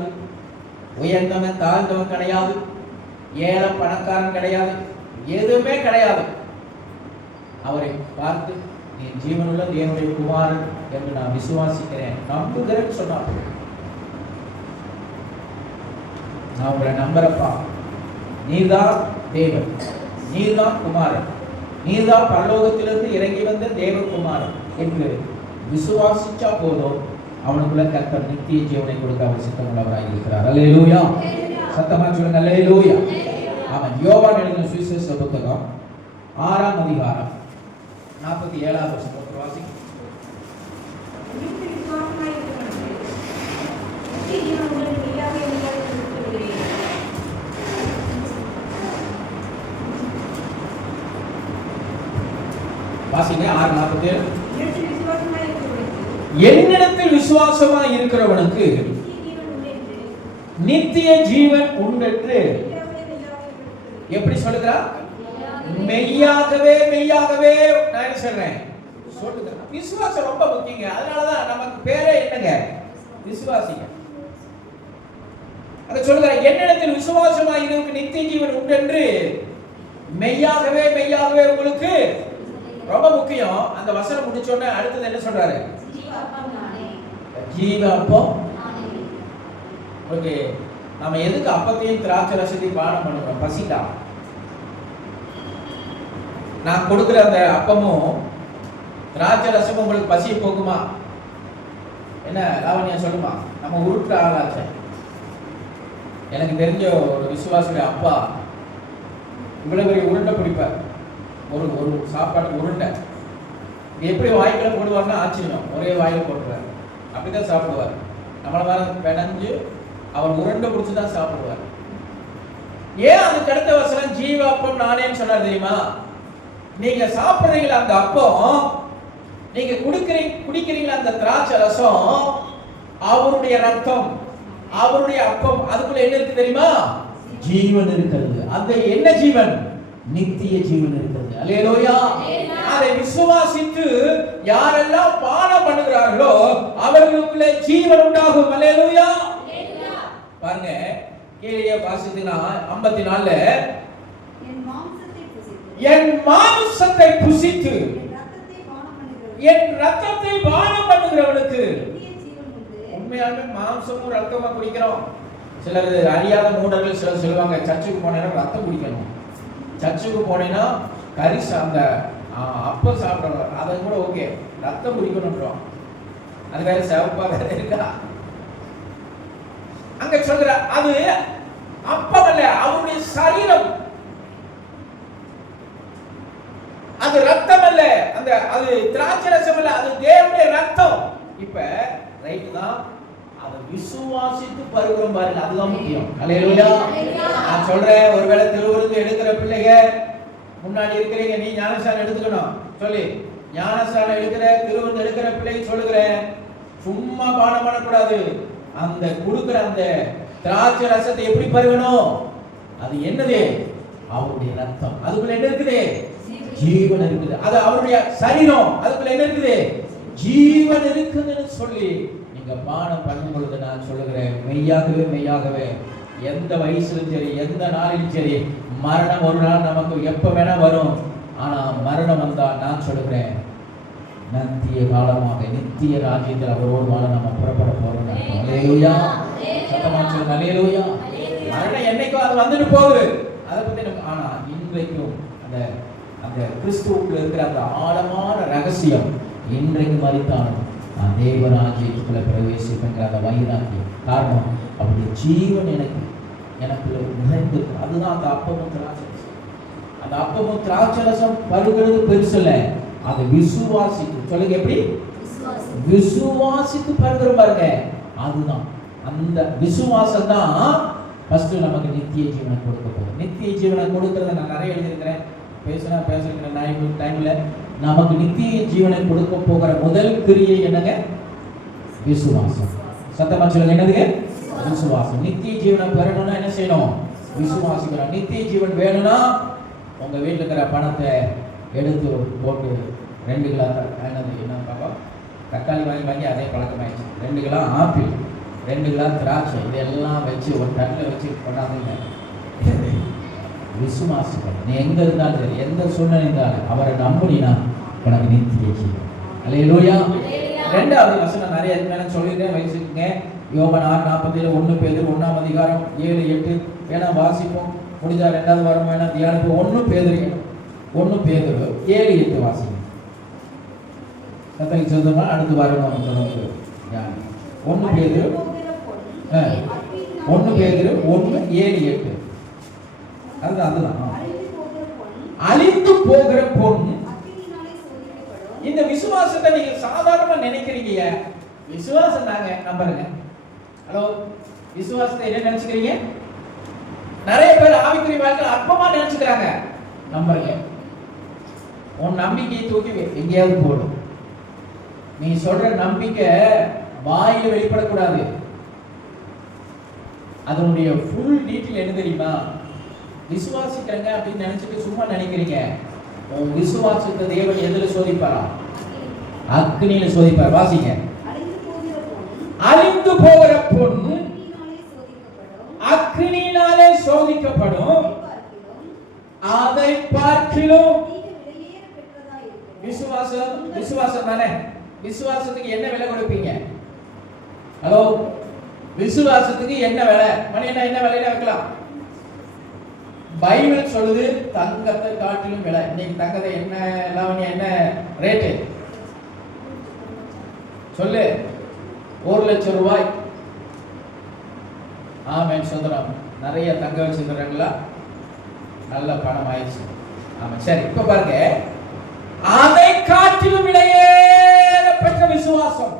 உயர்ந்தவன் தாழ்ந்தவன் கிடையாது, ஏழை பணக்காரன் கிடையாது, எதுவுமே கிடையாது. அவரை பார்த்து, நீ ஜீவனுள்ள தேவனுடைய குமாரன் என்று நான் விசுவாசிக்கிறேன், நம்புகிறேன்னு சொன்னார். நான் உங்களை நம்புறப்பா, நீர்தான் தேவன், நீர்தான் குமாரன், நீர்தான் பரலோகத்திலிருந்து இறங்கி வந்த தேவகுமாரன் என்று விசுவாசிச்சா போதும், அவனுக்குள்ள கர்த்தர் நித்திய ஜீவனை கொடுக்க அவர் சித்தமுள்ளவராக இருக்கிறார். அல்லேலூயா. சத்தமா சொல்லுங்க, அல்லேலூயா. அவன் யோவான் எழுதின சுவிசேஷ புத்தகம் 6ஆம் அதிகாரம் 47வது வசனம் வாசிங்க. வாசிங்க 6:47. என்னிடத்தில் விசுவாசமாய் இருக்கிறவனுக்கு நித்திய ஜீவன் உண்டென்று எப்படி சொல்லுகிறார்? மெய்யாகவே மெய்யாகவே நான் என்ன சொல்றேன் சொல்லுகிறேன். விசுவாசம் ரொம்ப முக்கியங்க. அதனாலதான் நமக்கு பேரே என்னங்க? விசுவாசிங்க. அங்க சொல்கிறார், என்னிடத்தில் விசுவாசமாய் இருக்க நித்திய ஜீவன் உண்டு என்று மெய்யாகவே மெய்யாகவே உங்களுக்கு ரொம்ப முக்கியம். அந்த வசனம் முடிச்ச உடனே அடுத்தது என்ன சொல்றாரு? ஜீவ அப்பம். ஓகே, நாம எதுக்கு அப்பத்தையும் திராட்சை ரசத்தையும் பானம் பண்ணுறோம்? பசிதா. நான் கொடுக்குற அந்த அப்பமும் திராட்சை ரசமும் உங்களுக்கு பசியை போக்குமா? என்ன லாவண்யா சொல்லுமா? நம்ம உருட்டுற ஆளாச்ச. எனக்கு தெரிஞ்ச ஒரு விசுவாசுடைய அப்பா இவ்வளவு பெரிய உருண்டை பிடிப்பார். ஒரு ஒரு சாப்பாடு உருண்டை எப்படி வாய்க்குள்ள போடுவார்னா ஆச்சரியம். ஒரே வாயில போட்டுருவார், அப்படிதான் சாப்பிடுவார். நம்மள மாதிரி பிணைஞ்சு அவர் உருண்டை பிடிச்சி தான் சாப்பிடுவார். ஏன் அதுக்கு அடுத்த வசனம் ஜீவ அப்பம் நானேன்னு சொன்னார் தெரியுமா? நீங்க சாப்பிடுறீங்களா அந்த அப்பம், நீங்க குடிக்கிறீங்களா அந்த திராட்சை ரசம், அவருடைய ரத்தம், அவருடைய அப்பம். அதுக்குள்ள என்ன இருக்கு தெரியுமா? ஜீவன் இருக்கிறது. அந்த என்ன ஜீவன்? நித்திய ஜீவன் இருக்கிறது. அல்லேலூயா. அதை விசுவாசித்து யாரெல்லாம் பானம் பண்ணுகிறார்களோ அவர்களுக்குள்ளே ஜீவன் உண்டாகும். அல்லேலூயா. பாருங்க, கீழே வாசித்தீங்கன்னா 54ல என் மாம்சத்தை புசித்து என் ரத்தத்தை பானம் பண்ணுகிறவனுக்கு. உண்மையாலுமே மாம்சமும் ரத்தமா குடிக்கிறோம். சிலர் அறியாத மூடர்கள் சிலர் சொல்லுவாங்க, சர்ச்சுக்கு போனேன்னா ரத்தம் குடிக்கணும், சர்ச்சுக்கு போனேன்னா கறி அந்த அப்ப சாப்பிடணும், அதை கூட ஓகே, ரத்தம் குடிக்கணும். அது வேற சிவப்பா வேற இருக்கா? அங்க சொல்ற அது அப்பம் அல்ல, அவருடைய சரீரம். அது ரத்தம் அல்ல, அந்த அது திராட்சை ரசம் அல்ல, அது தேவனுடைய ரத்தம். இப்ப ரைட் தான், அதை விசுவாசித்து பருகிறோம் பாருங்க, அதுதான் முக்கியம். அல்லேலூயா. நான் சொல்றேன், ஒருவேளை திருவிருந்து எடுக்கிற பிள்ளைங்க முன்னாடி இருக்கிறீங்க, நீ ஞானஸ்நானம் எடுத்துக்கணும் சொல்லி, ஞானஸ்நானம் எடுக்கிற திருவிருந்து எடுக்கிற பிள்ளைங்க சொல்லுகிறேன், சும்மா பானம் பண்ணக்கூடாது. அந்த கொடுக்கிற அந்த திராட்சை ரசத்தை எப்படி பருகணும்? அது என்னது? அவருடைய ரத்தம். அதுக்குள்ள என்ன இருக்குது? ஜீவன் இருக்குது. அது அவருடைய சரீரம், அதுக்குள்ள என்ன இருக்குது? ஜீவன் இருக்குதுன்னு சொல்லி நீங்க பானம் பண்ணும் பொழுது நான் சொல்லுகிறேன், மெய்யாகவே மெய்யாகவே எந்த வயசுலும் சரி, எந்த நாளிலும் சரி, மரணம் ஒரு நாள் நமக்கு எப்ப வேணா வரும். ஆனா மரணம் வந்தா நான் சொல்லுகிறேன், நித்திய காலமாக நித்திய ராஜ்யத்தில் அவரோடு வாழ நம்ம புறப்பட போறோம். அல்லேலூயா. சத்தமா சொல்லுங்க, அல்லேலூயா. மரணம் என்னைக்கோ அது வந்துட்டு போகுது, அதை பத்தி நமக்கு. ஆனா இன்றைக்கும் அந்த அந்த கிறிஸ்துவுக்குள்ள இருக்கிற அந்த ஆழமான ரகசியம், இன்றைக்கு மரித்தாலும் நான் தேவராஜ்யத்துக்குள்ள பிரவேசிப்பேங்கிற அந்த வைராக்கியம். காரணம், அவருடைய ஜீவன் எனக்குள்ள நிறைந்து. அதுதான் அந்த அப்பமும் திராட்சை ரசம். அந்த அப்பமும் திராட்சை ரசம் பருகிறது பெருசு இல்லை, அதை விசுவாசித்து. சொல்லுங்க, எப்படி விசுவாசித்து பருகிற பாருங்க, அதுதான். அந்த விசுவாசம் தான் ஃபர்ஸ்ட் நமக்கு நித்திய ஜீவனை கொடுக்க போகுது. நித்திய ஜீவனை கொடுக்கறத நான் நிறைய எழுதியிருக்கிறேன், பேசுகிற டைம்ல நமக்கு நித்திய ஜீவனை கொடுக்க போகிற முதல் கிரியை என்னங்க? விசுவாசம். சத்தமா சொல்லுங்க, என்னதுங்க? விசுவாசம். நித்திய ஜீவனை பெறணும்னா என்ன செய்யணும்? விசுவாசிக்கணும். நித்திய ஜீவன் வேணும்னா உங்க வீட்டில் இருக்கிற பணத்தை எடுத்து போட்டு 2 கிலோ என்ன பாப்பா தக்காளி வாங்கி அதே பழக்கமாயிடுச்சு. 2 கிலோ ஆப்பிள், 2 கிலோ திராட்சை, இதெல்லாம் வச்சு ஒரு தட்டில் வச்சு கொண்டாந்துங்க. விசுவாசிக்கணும். நீ எங்க இருந்தாலும் சரி, எந்த சூழ்நிலை இருந்தாலும் அவரை நம்பினா உனக்கு நித்திய ஜீவன். அல்லேலூயா. 2வது வசனம் நிறைய மேல சொல்லிட்டேன், வயசுக்குங்க. யோவான் 6:47, 1 பேதுரு 1ஆம் அதிகாரம் 7, 8 வேணா வாசிப்போம். முடிஞ்சா 2வது வாரம் வேணா தியானிப்போம். 1 பேதுரு 7, 8 வாசிங்க. கத்தனை சொல்லுங்க, அடுத்த வாரம் நம்ம தொடர்ந்து தியானி. 1 பேதுரு 1 7, 8. அதுதான் அழிந்து போகிற பொன். இந்த விசுவாசத்தை நீங்க சாதாரணமா நினைக்கிறீங்க. விசுவாசம் தாங்க, நம்புறேங்க. ஹலோ, விசுவாசத்தை என்ன நினைச்சுக்கிறீங்க? நிறைய பேர் ஆவிக்குரிய வாழ்க்கையில அற்பமா நினைச்சுக்கிறாங்க. நம்புறீங்க. உன் நம்பிக்கையை தூக்கி எங்கேயாவது போடும். நீ சொல்ற நம்பிக்கை வாயில வெளிப்படக்கூடாது. அதனுடைய ஃபுல் டீட்டெயில் என்ன தெரியுமா? விசுவாசிக்கிறங்க அப்படின்னு நினைச்சிட்டு சும்மா நினைக்கிறீங்க. உன் விசுவாசத்தை தேவன் எதுல சோதிப்பாரா? அக்னியில சோதிப்பார். வாசிங்க. அழிந்து போகிற பொன் சோதிக்கப்படும், அதை பார்க்கிலும் விசுவாசம். விசுவாசம் தானே. விசுவாசத்துக்கு என்ன விலை கொடுப்பீங்க? ஹலோ, விசுவாசத்துக்கு என்ன விலை? மணினா என்ன விலையில வைக்கலாம்? பைபிள் சொல்லுது தங்கத்தை காட்டிலும் விலை. இன்னைக்கு தங்கத்தை என்ன லாவணியா என்ன ரேட்டு சொல்லு? 1 லட்சம் ரூபாய். ஆமென். சுந்தரம் நிறைய தங்க வச்சிருக்கிறாங்களா? நல்ல பணம் ஆயிடுச்சு. ஆமா, சரி. இப்ப பாருங்க, அதை காட்டிலும் விலையேற பெற்ற விசுவாசம்.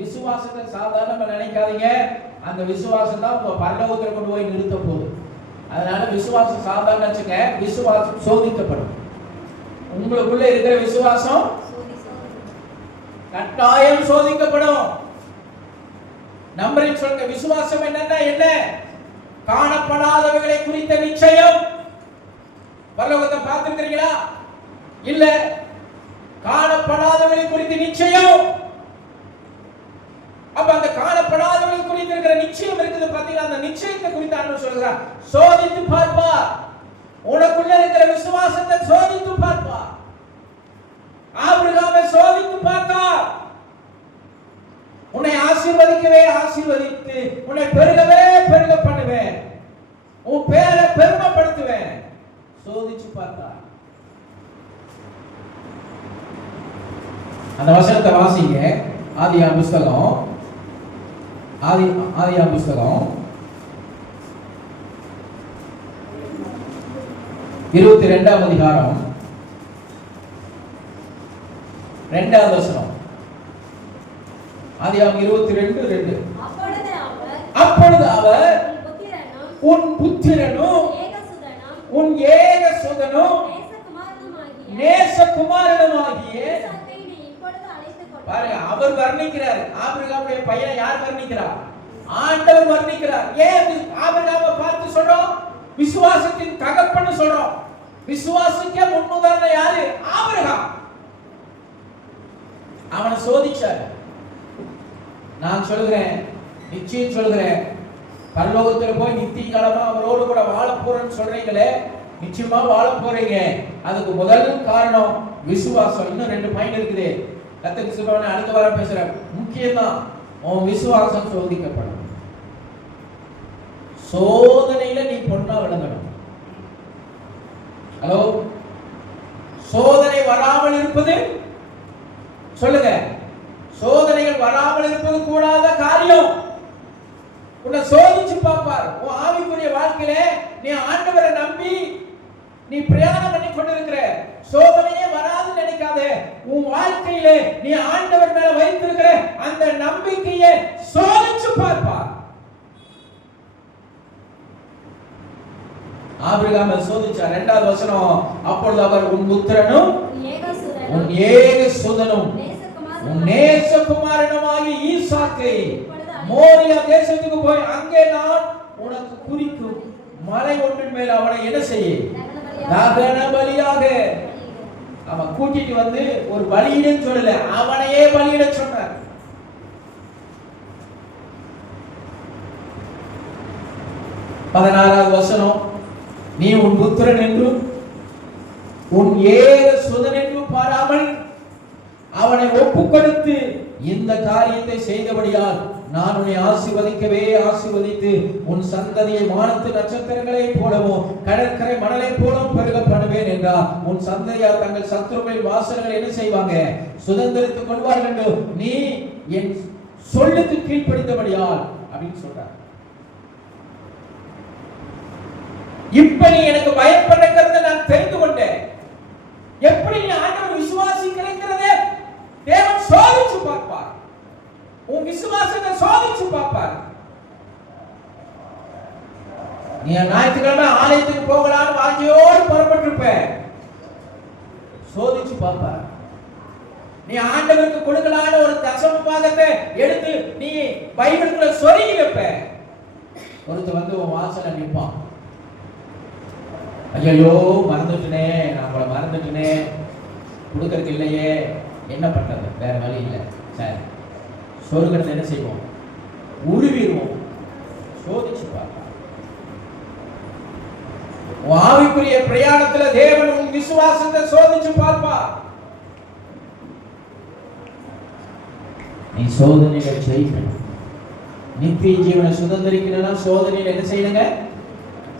விசுவாசத்தை சாதாரணமா நினைக்காதீங்க. அந்த விசுவாசம் தான் உங்க பரலோகத்துல கொண்டு போய் நிறுத்த போகுது. அதனால விசுவாசம் சாதாரண நினைச்சுங்க. விசுவாசம் சோதிக்கப்படும். உங்களுக்குள்ள இருக்கிற விசுவாசம் கட்டாயம் சோதிக்கப்படும். நம்பரில் சொல்லுங்க, விசுவாசம் என்னன்னா என்ன? காணப்படாதவைகளை குறித்த நிச்சயம். பரலோகத்தை பார்த்திருக்கிறீங்களா? இல்ல. காணப்படாதவைகளை குறித்த நிச்சயம். அப்ப அந்த காணப்படாதவைகளை குறித்து இருக்கிற நிச்சயம் இருக்குது பாத்தீங்களா? அந்த நிச்சயத்தை குறித்து ஆண்டவர் சொல்கிறார், சோதித்து பார்ப்பார். உனக்குள்ள இருக்கிற விசுவாசத்தை சோதித்து பார்ப்பார். ஆபிரகாமை சோதித்து பார்த்தார். உன்னை ஆசீர்வதிக்கவே ஆசீர்வதித்து, உன்னை பெருகவே பெருக பண்ணுவேன், உன் பேரை பெருமைப்படுத்துவேன். சோதிச்சு பார்த்தார். அந்த வசனத்தை வாசிங்க. ஆதியாகம புத்தகம் 22ஆம் அதிகாரம் 2வது வசனம். ஆதியாகமம் 22:2. அப்பொழுது அவர் உன் புத்திரனும் உன் ஏகசுதனும் நேசகுமாரனுமாகிய, பாருங்க, அவர் வர்ணிக்கிறார். ஆபிரகாமுடைய பையனை யார் வர்ணிக்கிறார்? ஆண்டவர் வர்ணிக்கிறார். ஏன் ஆபிரகாமை பார்த்து சொல்றோம்? விசுவாசத்தின் தகப்பன்னு சொல்றோம். விசுவாசிக்க முன்னுதாரணம் யாரு? ஆபிரகாம். அவனை சோதிச்சார். நான் சொல்கிறேன், நிச்சயம் சொல்கிறேன், பரலோகத்தில் போய் நித்திய காலமா அவரோடு கூட வாழ போறேன்னு சொல்றீங்களே, நிச்சயமா வாழ போறீங்க. அதுக்கு முதல் காரணம் விசுவாசம். இன்னும் 2 பாயிண்ட் இருக்குது. கர்த்தருக்கு சுபமான அடுத்த வாரம் பேசுறேன். முக்கியம்தான், உன் விசுவாசம் சோதிக்கப்படும். சோதனையில நீ பொண்ணா விளங்கணும். ஹலோ, சோதனை வராமல் இருப்பது, சொல்லுங்க, சோதனைகள் வராமல் இருப்பது கூடாத காரியம். உன்னை சோதிச்சு பார்ப்பார். உன் ஆவிக்குரிய வாழ்க்கையில நீ ஆண்டவரை நம்பி நீ பிரயாணம் பண்ணி கொண்டிருக்கிற, சோதனையே வராது நினைக்காத. உன் வாழ்க்கையில நீ ஆண்டவர் மேல வைத்திருக்கிற அந்த நம்பிக்கையை சோதிச்சு பார்ப்பார். ஆபிரகாமை சோதிச்சார். 2வது வசனம். அப்பொழுது அவர் உன் புத்திரனும் உன் ஏகசுதனும் உன் நேசகுமாரனுமாகிய ஈசாக்கை மோரியா தேசத்துக்கு போய் அங்கே நான் உனக்கு குறிக்கும் மலை ஒன்றின் மேல் அவனை என்ன செய்ய? தகன பலியாக. அவன் கூட்டிட்டு வந்து ஒரு பலியிடன்னு சொல்லல, அவனையே பலியிட சொன்னார். பதினாறாவது வசனம். நீ உன் புத்திரன் என்றும் உன் ஏகசுதன் என்றும் பாராமல் அவனை ஒப்புக் கொடுத்து இந்த காரியத்தை செய்தபடியால் நான் உன்னை ஆசீர்வதிக்கவே ஆசீர்வதித்து உன் சந்ததியை வானத்து நட்சத்திரங்களை போலவும் கடற்கரை மணலை போலவும் பெருக பண்ணுவேன் என்றார். உன் சந்ததியார் தங்கள் சத்துருக்களின் வாசல்களை என்ன செய்வாங்க? சுதந்திரித்துக் கொள்வார்கள் என்று நீ என் சொல்லுக்கு கீழ்ப்படிந்தபடியால் அப்படின்னு சொல்றார். இப்ப நீ எனக்கு பயப்படுறத நான் தெரிந்து கொண்டேன். எப்படி நீ ஆண்டவர் விசுவாசிக்கிறதே தேவன் சோதிச்சு பார்ப்பார். உன் விசுவாசத்தை சோதிச்சு பார்ப்பார். நீ ஞாயிற்றுக்கிழமை ஆலயத்துக்கு போகலான்னு வாஞ்சியோடு புறப்பட்டிருப்ப, சோதிச்சு பார்ப்பார். நீ ஆண்டவருக்கு கொடுக்கலான்னு ஒரு தசம பாகத்தை எடுத்து நீ பைபிளுக்குள்ள சொருகி வைப்ப, ஒருத்தர் வந்து உன் வாசல்ல நிற்பான். ஐயோ மறந்துட்டனே, நான் உங்களை மறந்துட்டனே, கொடுக்கறதுக்கு இல்லையே, என்ன பண்றது, வேற வழி இல்லை. சரி, சொருகிறது என்ன செய்வோம்? உருவிடுவோம். சோதிச்சு பார்ப்போம். ஆவிக்குரிய பிரயாணத்துல தேவன் உன் விசுவாசத்தை சோதிச்சு பார்ப்பார். நீ சோதனைகளை ஜெயிக்கணும். நித்திய ஜீவனை சுதந்திரிக்கணும்னா சோதனையில என்ன செய்யணுங்க?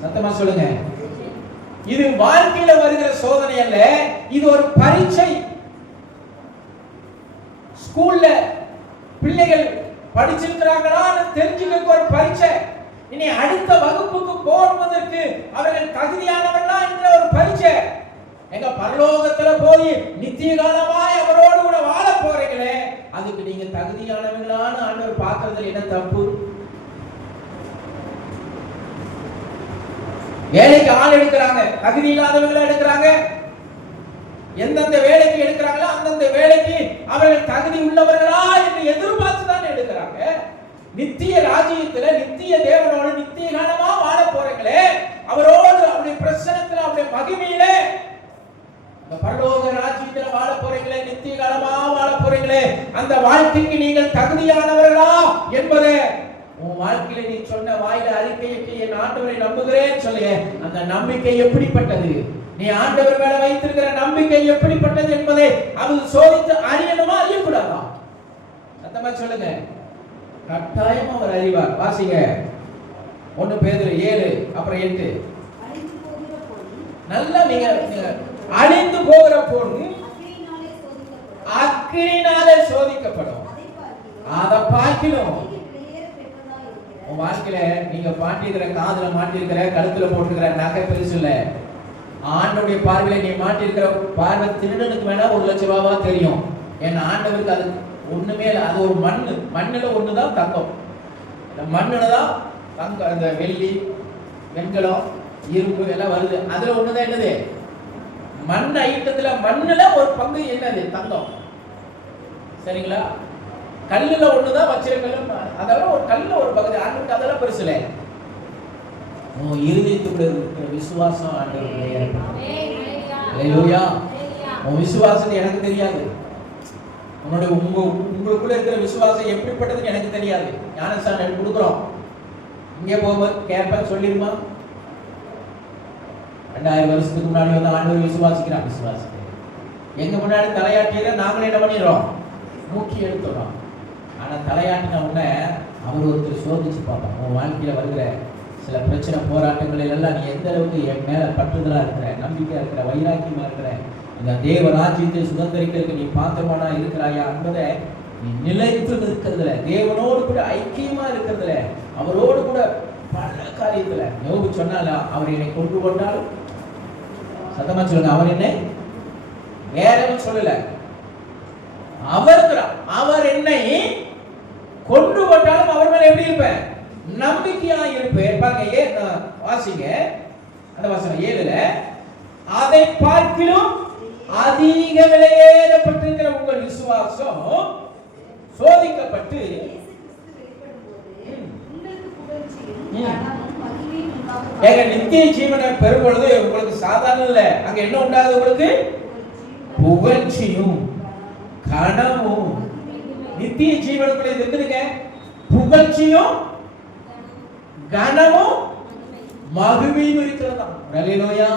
சத்தமா சொல்லுங்க. இது வாழ்க்கையில வருகிற சோதனை அல்ல, இது ஒரு பரீட்சை. ஸ்கூல்ல பிள்ளைகள் படிச்சிருக்கிறாங்களான்னு தெரிஞ்சுக்க ஒரு பரீட்சை. இனி அடுத்த வகுப்புக்கு போவதற்கு அவர்கள் தகுதியானவர்களா என்ற ஒரு பரீட்சை. எங்க பரலோகத்துல போய் நித்திய காலமாய் அவரோடு கூட வாழ போறீங்களே, அதுக்கு நீங்க தகுதியானவங்களான்னு ஆண்டவர் பார்க்கறதுல என்ன தப்பு? வேலைக்கு ஆள் எடுக்கிறாங்க, தகுதி இல்லாதவங்கள எடுக்கிறாங்க. எந்தெந்த வேலைக்கு எடுக்கிறாங்களோ அந்தந்த வேலைக்கு அவர்கள் தகுதி உள்ளவர்களா என்று எதிர்பார்த்து தான் எடுக்கிறாங்க. நித்திய ராஜ்யத்துல நித்திய தேவனோடு நித்திய காலமா வாழ போறீங்களே, அவரோடு அவருடைய பிரசன்னத்துல அவருடைய மகிமையிலே இந்த பரலோக ராஜ்யத்துல வாழ போறீங்களே, நித்திய காலமா வாழ போறீங்களே, அந்த வாழ்க்கைக்கு நீங்கள் தகுதியானவர்களா என்பதை உன் வாழ்க்கையில நீ சொன்ன வாயில அறிக்கையிட்டு என் ஆண்டவரை நம்புகிறேன் சொல்லுங்க. அந்த நம்பிக்கை எப்படிப்பட்டது, நீ ஆண்டவர் மேல வைத்திருக்கிற நம்பிக்கை எப்படிப்பட்டது என்பதை அவர் சோதித்து அறியணுமா அறியக்கூடாதா? சத்தமா சொல்லுங்க. கட்டாயம் அவர் அறிவார். வாசிங்க 1 பேதுரு 7 அப்புறம் 8. நல்லா நீங்க அழிந்து போகிற பொன் அக்கினியினாலே சோதிக்கப்படும். அதை பார்க்கணும். உன் வாழ்க்கையில நீங்க மாட்டிருக்கிற, காதுல மாட்டிருக்கிற, கழுத்துல போட்டிருக்கிற நகை பெருசு இல்ல. ஆண்டவருடைய பார்வையில நீ மாட்டிருக்கிற பார்வை திருடனுக்கு வேணா 1 லட்சம் ரூபாவா தெரியும். ஏன்னா ஆண்டவருக்கு அது ஒண்ணுமே இல்லை. அது ஒரு மண்ணுல ஒண்ணுதான் தங்கம். மண்ணுலதான் தங்கம், அந்த வெள்ளி, வெண்கலம், இரும்பு எல்லாம் வருது. அதுல ஒண்ணுதான் என்னது? மண் ஐட்டத்துல மண்ணுல ஒரு பங்கு என்னது? தங்கம். சரிங்களா? கல்லுல ஒண்ணுதான் வச்சிருக்கணும். அதெல்லாம் ஒரு கல்லுல ஒரு பகுதி. ஆண்டவருக்கு அதெல்லாம் பெருசு இல்லை. உன் இருதயத்துக்குள்ள இருக்கிற விசுவாசம் ஆண்டவருடைய. ஹல்லேலூயா. உன் விசுவாசம் எனக்கு தெரியாது. உன்னுடைய உங்களுக்குள்ள இருக்கிற விசுவாசம் எப்படிப்பட்டதுன்னு எனக்கு தெரியாது. ஞானஸ்தானம் எடுத்து கொடுக்குறோம். இங்கே போகும்போது கேட்பேன் சொல்லிருமா? 2000 வருஷத்துக்கு முன்னாடி வந்து ஆண்டவர் விசுவாசிக்கிறான். விசுவாசிக்கிறேன். எங்க முன்னாடி தலையாட்டியில நாங்களே என்ன பண்ணிடுறோம்? மூக்கி எடுத்துறோம். ஆனா தலையாட்டின உடனே அவர் ஒருத்தர் சோதிச்சு பார்ப்போம். உன் வாழ்க்கையில வருகிற சில பிரச்சனை போராட்டங்களில் எல்லாம் நீ எந்த அளவுக்கு என் மேல பற்றுதலா இருக்கிற, நம்பிக்கையா இருக்கிற, வைராக்கியமா இருக்கிற, இந்த தேவ ராஜ்யத்தை சுதந்திரிக்கிறதுக்கு நீ பாத்திரமானா இருக்கிறாயா என்பதை நீ நிலைத்து இருக்கிறதுல, தேவனோடு கூட ஐக்கியமா இருக்கிறதுல, அவரோடு கூட பல காரியத்துல. யோபு சொன்னால அவர் என்னை கொண்டு கொண்டாலும், சத்தமா சொல்லுங்க, அவர் என்னை வேற சொல்லல, அவர் என்னை கொண்டு கொண்டாலும் அவர் மேல எப்படி இருப்பேன்? நம்பிக்கையா இருப்பேன். பாருங்க, வாசிங்க அந்த வசனம் 7ல, அதை பார்க்கிலும் அதிக விலையேறப்பட்டிருக்கிற உங்கள் விசுவாசம் சோதிக்கப்பட்டு நித்திய ஜீவனை பெறும் பொழுது உங்களுக்கு சாதாரண இல்ல, அங்க என்ன உண்டாகுது? உங்களுக்கு புகழ்ச்சியும் கனமும். நித்திய ஜீவனுக்குள்ள இது இருக்குதுங்க. புகழ்ச்சியும் கனமும் மகிமையும் இருக்கிறதா? ஹல்லேலூயா.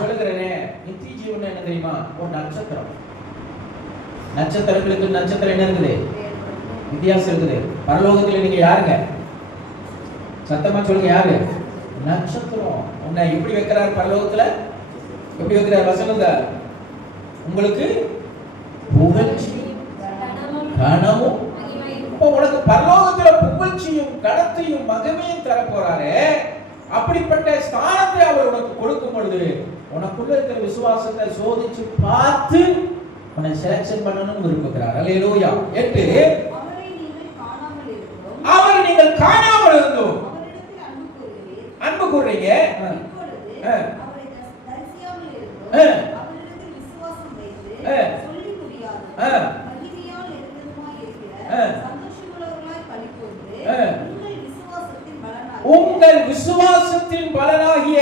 சொல்லுகிறேனே, நித்திய ஜீவன் என்ன தெரியுமா? ஒரு நட்சத்திரம். நட்சத்திரங்களுக்கு நட்சத்திரம் என்ன இருக்குது? வித்தியாசம் இருக்குது. பரலோகத்தில் நீங்க யாருங்க? சத்தமா சொல்லுங்க, யாரு? நட்சத்திரம். உன்னை எப்படி வைக்கிறார் பரலோகத்துல? எப்படி வைக்கிறார்? வசனங்க, உங்களுக்கு புகழ்ச்சி கனமும். இப்போ உனக்கு பரலோகத்துல புகழ்ச்சியும் கனத்தையும் மகிமையும் தர போறாரு. அப்படிப்பட்ட ஸ்தானத்தை அவர் உனக்கு கொடுக்கும் பொழுது உனக்குள்ள இருக்கிற விசுவாசத்தை சோதிச்சு பார்த்து உன்னை செலக்ஷன் பண்ணணும்னு விரும்புகிறார். ஹல்லேலூயா. 8, அவரை நீங்கள் காணாமல் இருந்தோம் அன்பு கூறுறீங்க. உங்கள் விசுவாசத்தின் பலனாகிய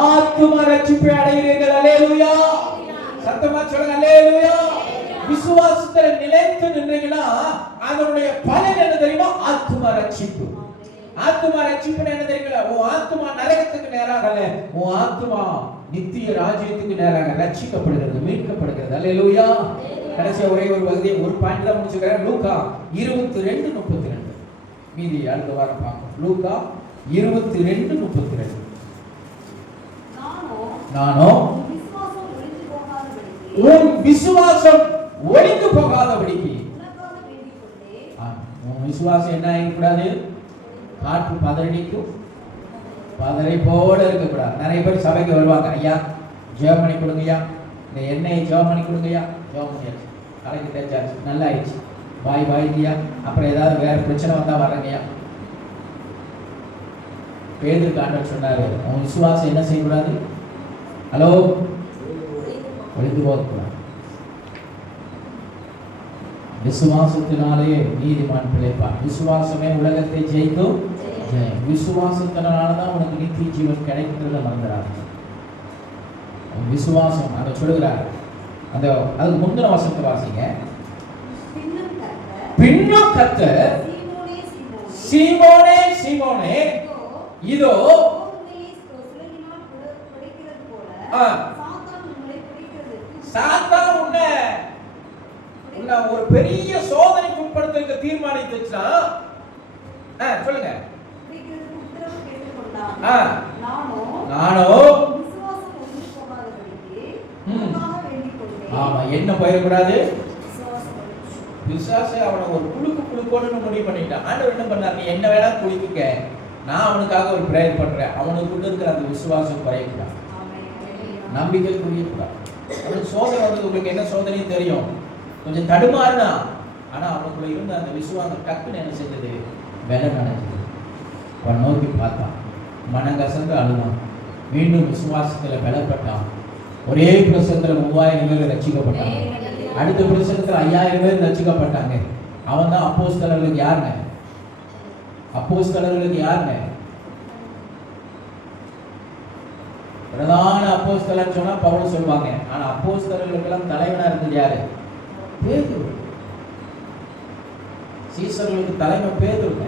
ஆத்தும ரட்சிப்பை அடைகிறீர்கள். அல்லேலூயா. சத்தமா சொல்லுங்க, அல்லேலூயா. விசுவாசத்துல நிலைத்து நின்றீங்கன்னா அதனுடைய பலன் என்ன தெரியுமா? ஆத்தும ரட்சிப்பு. ஆத்துமா ரட்சிப்பு என்ன தெரியுங்களா? உன் ஆத்துமா நரகத்துக்கு நேராக அல்ல, உன் ஆத்துமா நித்திய ராஜ்யத்துக்கு நேராக ரட்சிக்கப்படுகிறது, மீட்கப்படுகிறது. அல்லேலூயா. கடைசியா ஒரே ஒரு பகுதி, ஒரு பாயிண்ட் தான் முடிச்சுக்கிறேன். லூக்கா 22:32. மீதி அடுத்த வாரம் பார்ப்போம். லூக்கா 22:32. நானோ உன் விசுவாசம் ஒழிந்து போகாதபடிக்கு. உன் விசுவாசம் என்ன ஆகக்கூடாது? காற்று பதறிக்கும் பதறை போல இருக்கக்கூடாது. நிறைய பேர் சபைக்கு வருவாங்க, ஐயா ஜெபம் பண்ணி கொடுங்கய்யா, இந்த எண்ணெயை ஜெபம் பண்ணி கொடுங்கய்யா. ஜெபம் பண்ணியாச்சு, கலைக்கு தேய்ச்சாச்சு, நல்லா ஆயிடுச்சு, பாய் பாய்ங்கய்யா. அப்புறம் ஏதாவது வேற பிரச்சனை வந்தா வரங்கய்யா. பேதுருக்கு ஆண்டவர் சொன்னாரு, உன் விசுவாசம் என்ன செய்யக்கூடாது? ஹலோ, ஒழிந்து போகக்கூடாது. விசுவாசத்தினாலே நீதிமான் பிழைப்பான். விசுவாசமே உலகத்தை ஜெயிக்கும். விசுவாசத்தினாலதான் உனக்கு நித்திய ஜீவன் கிடைக்கிறத மறந்துடாது. விசுவாசம் அதை சொல்லுகிறார். அந்த அதுக்கு முந்தின வசனத்தை வாசிங்க. பின்னும் கர்த்தர் சீமோனே சீமோனே இதோ சாத்தான் உன்னை ஒரு பெரிய சோதனைக்கு உட்படுத்த தீர்மானித்துச்சுன்னா சொல்லுங்க. நானோ ஆமா என்ன போயிடக்கூடாது. பிசாசு அவனை ஒரு குழுக்கோன்னு முடிவு பண்ணிட்டான். ஆண்டவர் என்ன பண்ணார்? நீ என்ன வேணா குளிக்க, நான் அவனுக்காக ஒரு பிரேயர் பண்றேன். அவனுக்குள்ள இருக்கிற அந்த விசுவாசம் குறையக்கூடாது, நம்பிக்கை குறையக்கூடாது. அவனுக்கு சோதனை வந்தது, உங்களுக்கு என்ன சோதனையும் தெரியும், கொஞ்சம் தடுமாறுனா. ஆனா அவனுக்குள்ள இருந்த அந்த விசுவாசம் டக்குன்னு என்ன செஞ்சது? வெலை நடந்தது. அவன் நோக்கி பார்த்தான், மனங்கசந்து அழுதான், மீண்டும் விசுவாசத்துல பலப்பட்டான். ஒரே பிரசத்துல 3000 பேர் ரட்சிக்கப்பட்டாங்க. அடுத்த பிரசத்துல 5000 பேர் ரட்சிக்கப்பட்டாங்க. அவன் தான் அப்போஸ்தலர்களுக்கு யாருங்க? அப்போஸ்தலர்களுக்கு யாருங்க? பிரதான அப்போஸ்தலன் சொன்னா பவுல் சொல்லுவாங்க. ஆனா அப்போஸ்தலர்களுக்கு எல்லாம் தலைவனா இருந்தது யாரு? பேதுரு. சீசர்களுக்கு தலைமை பேதுருங்க.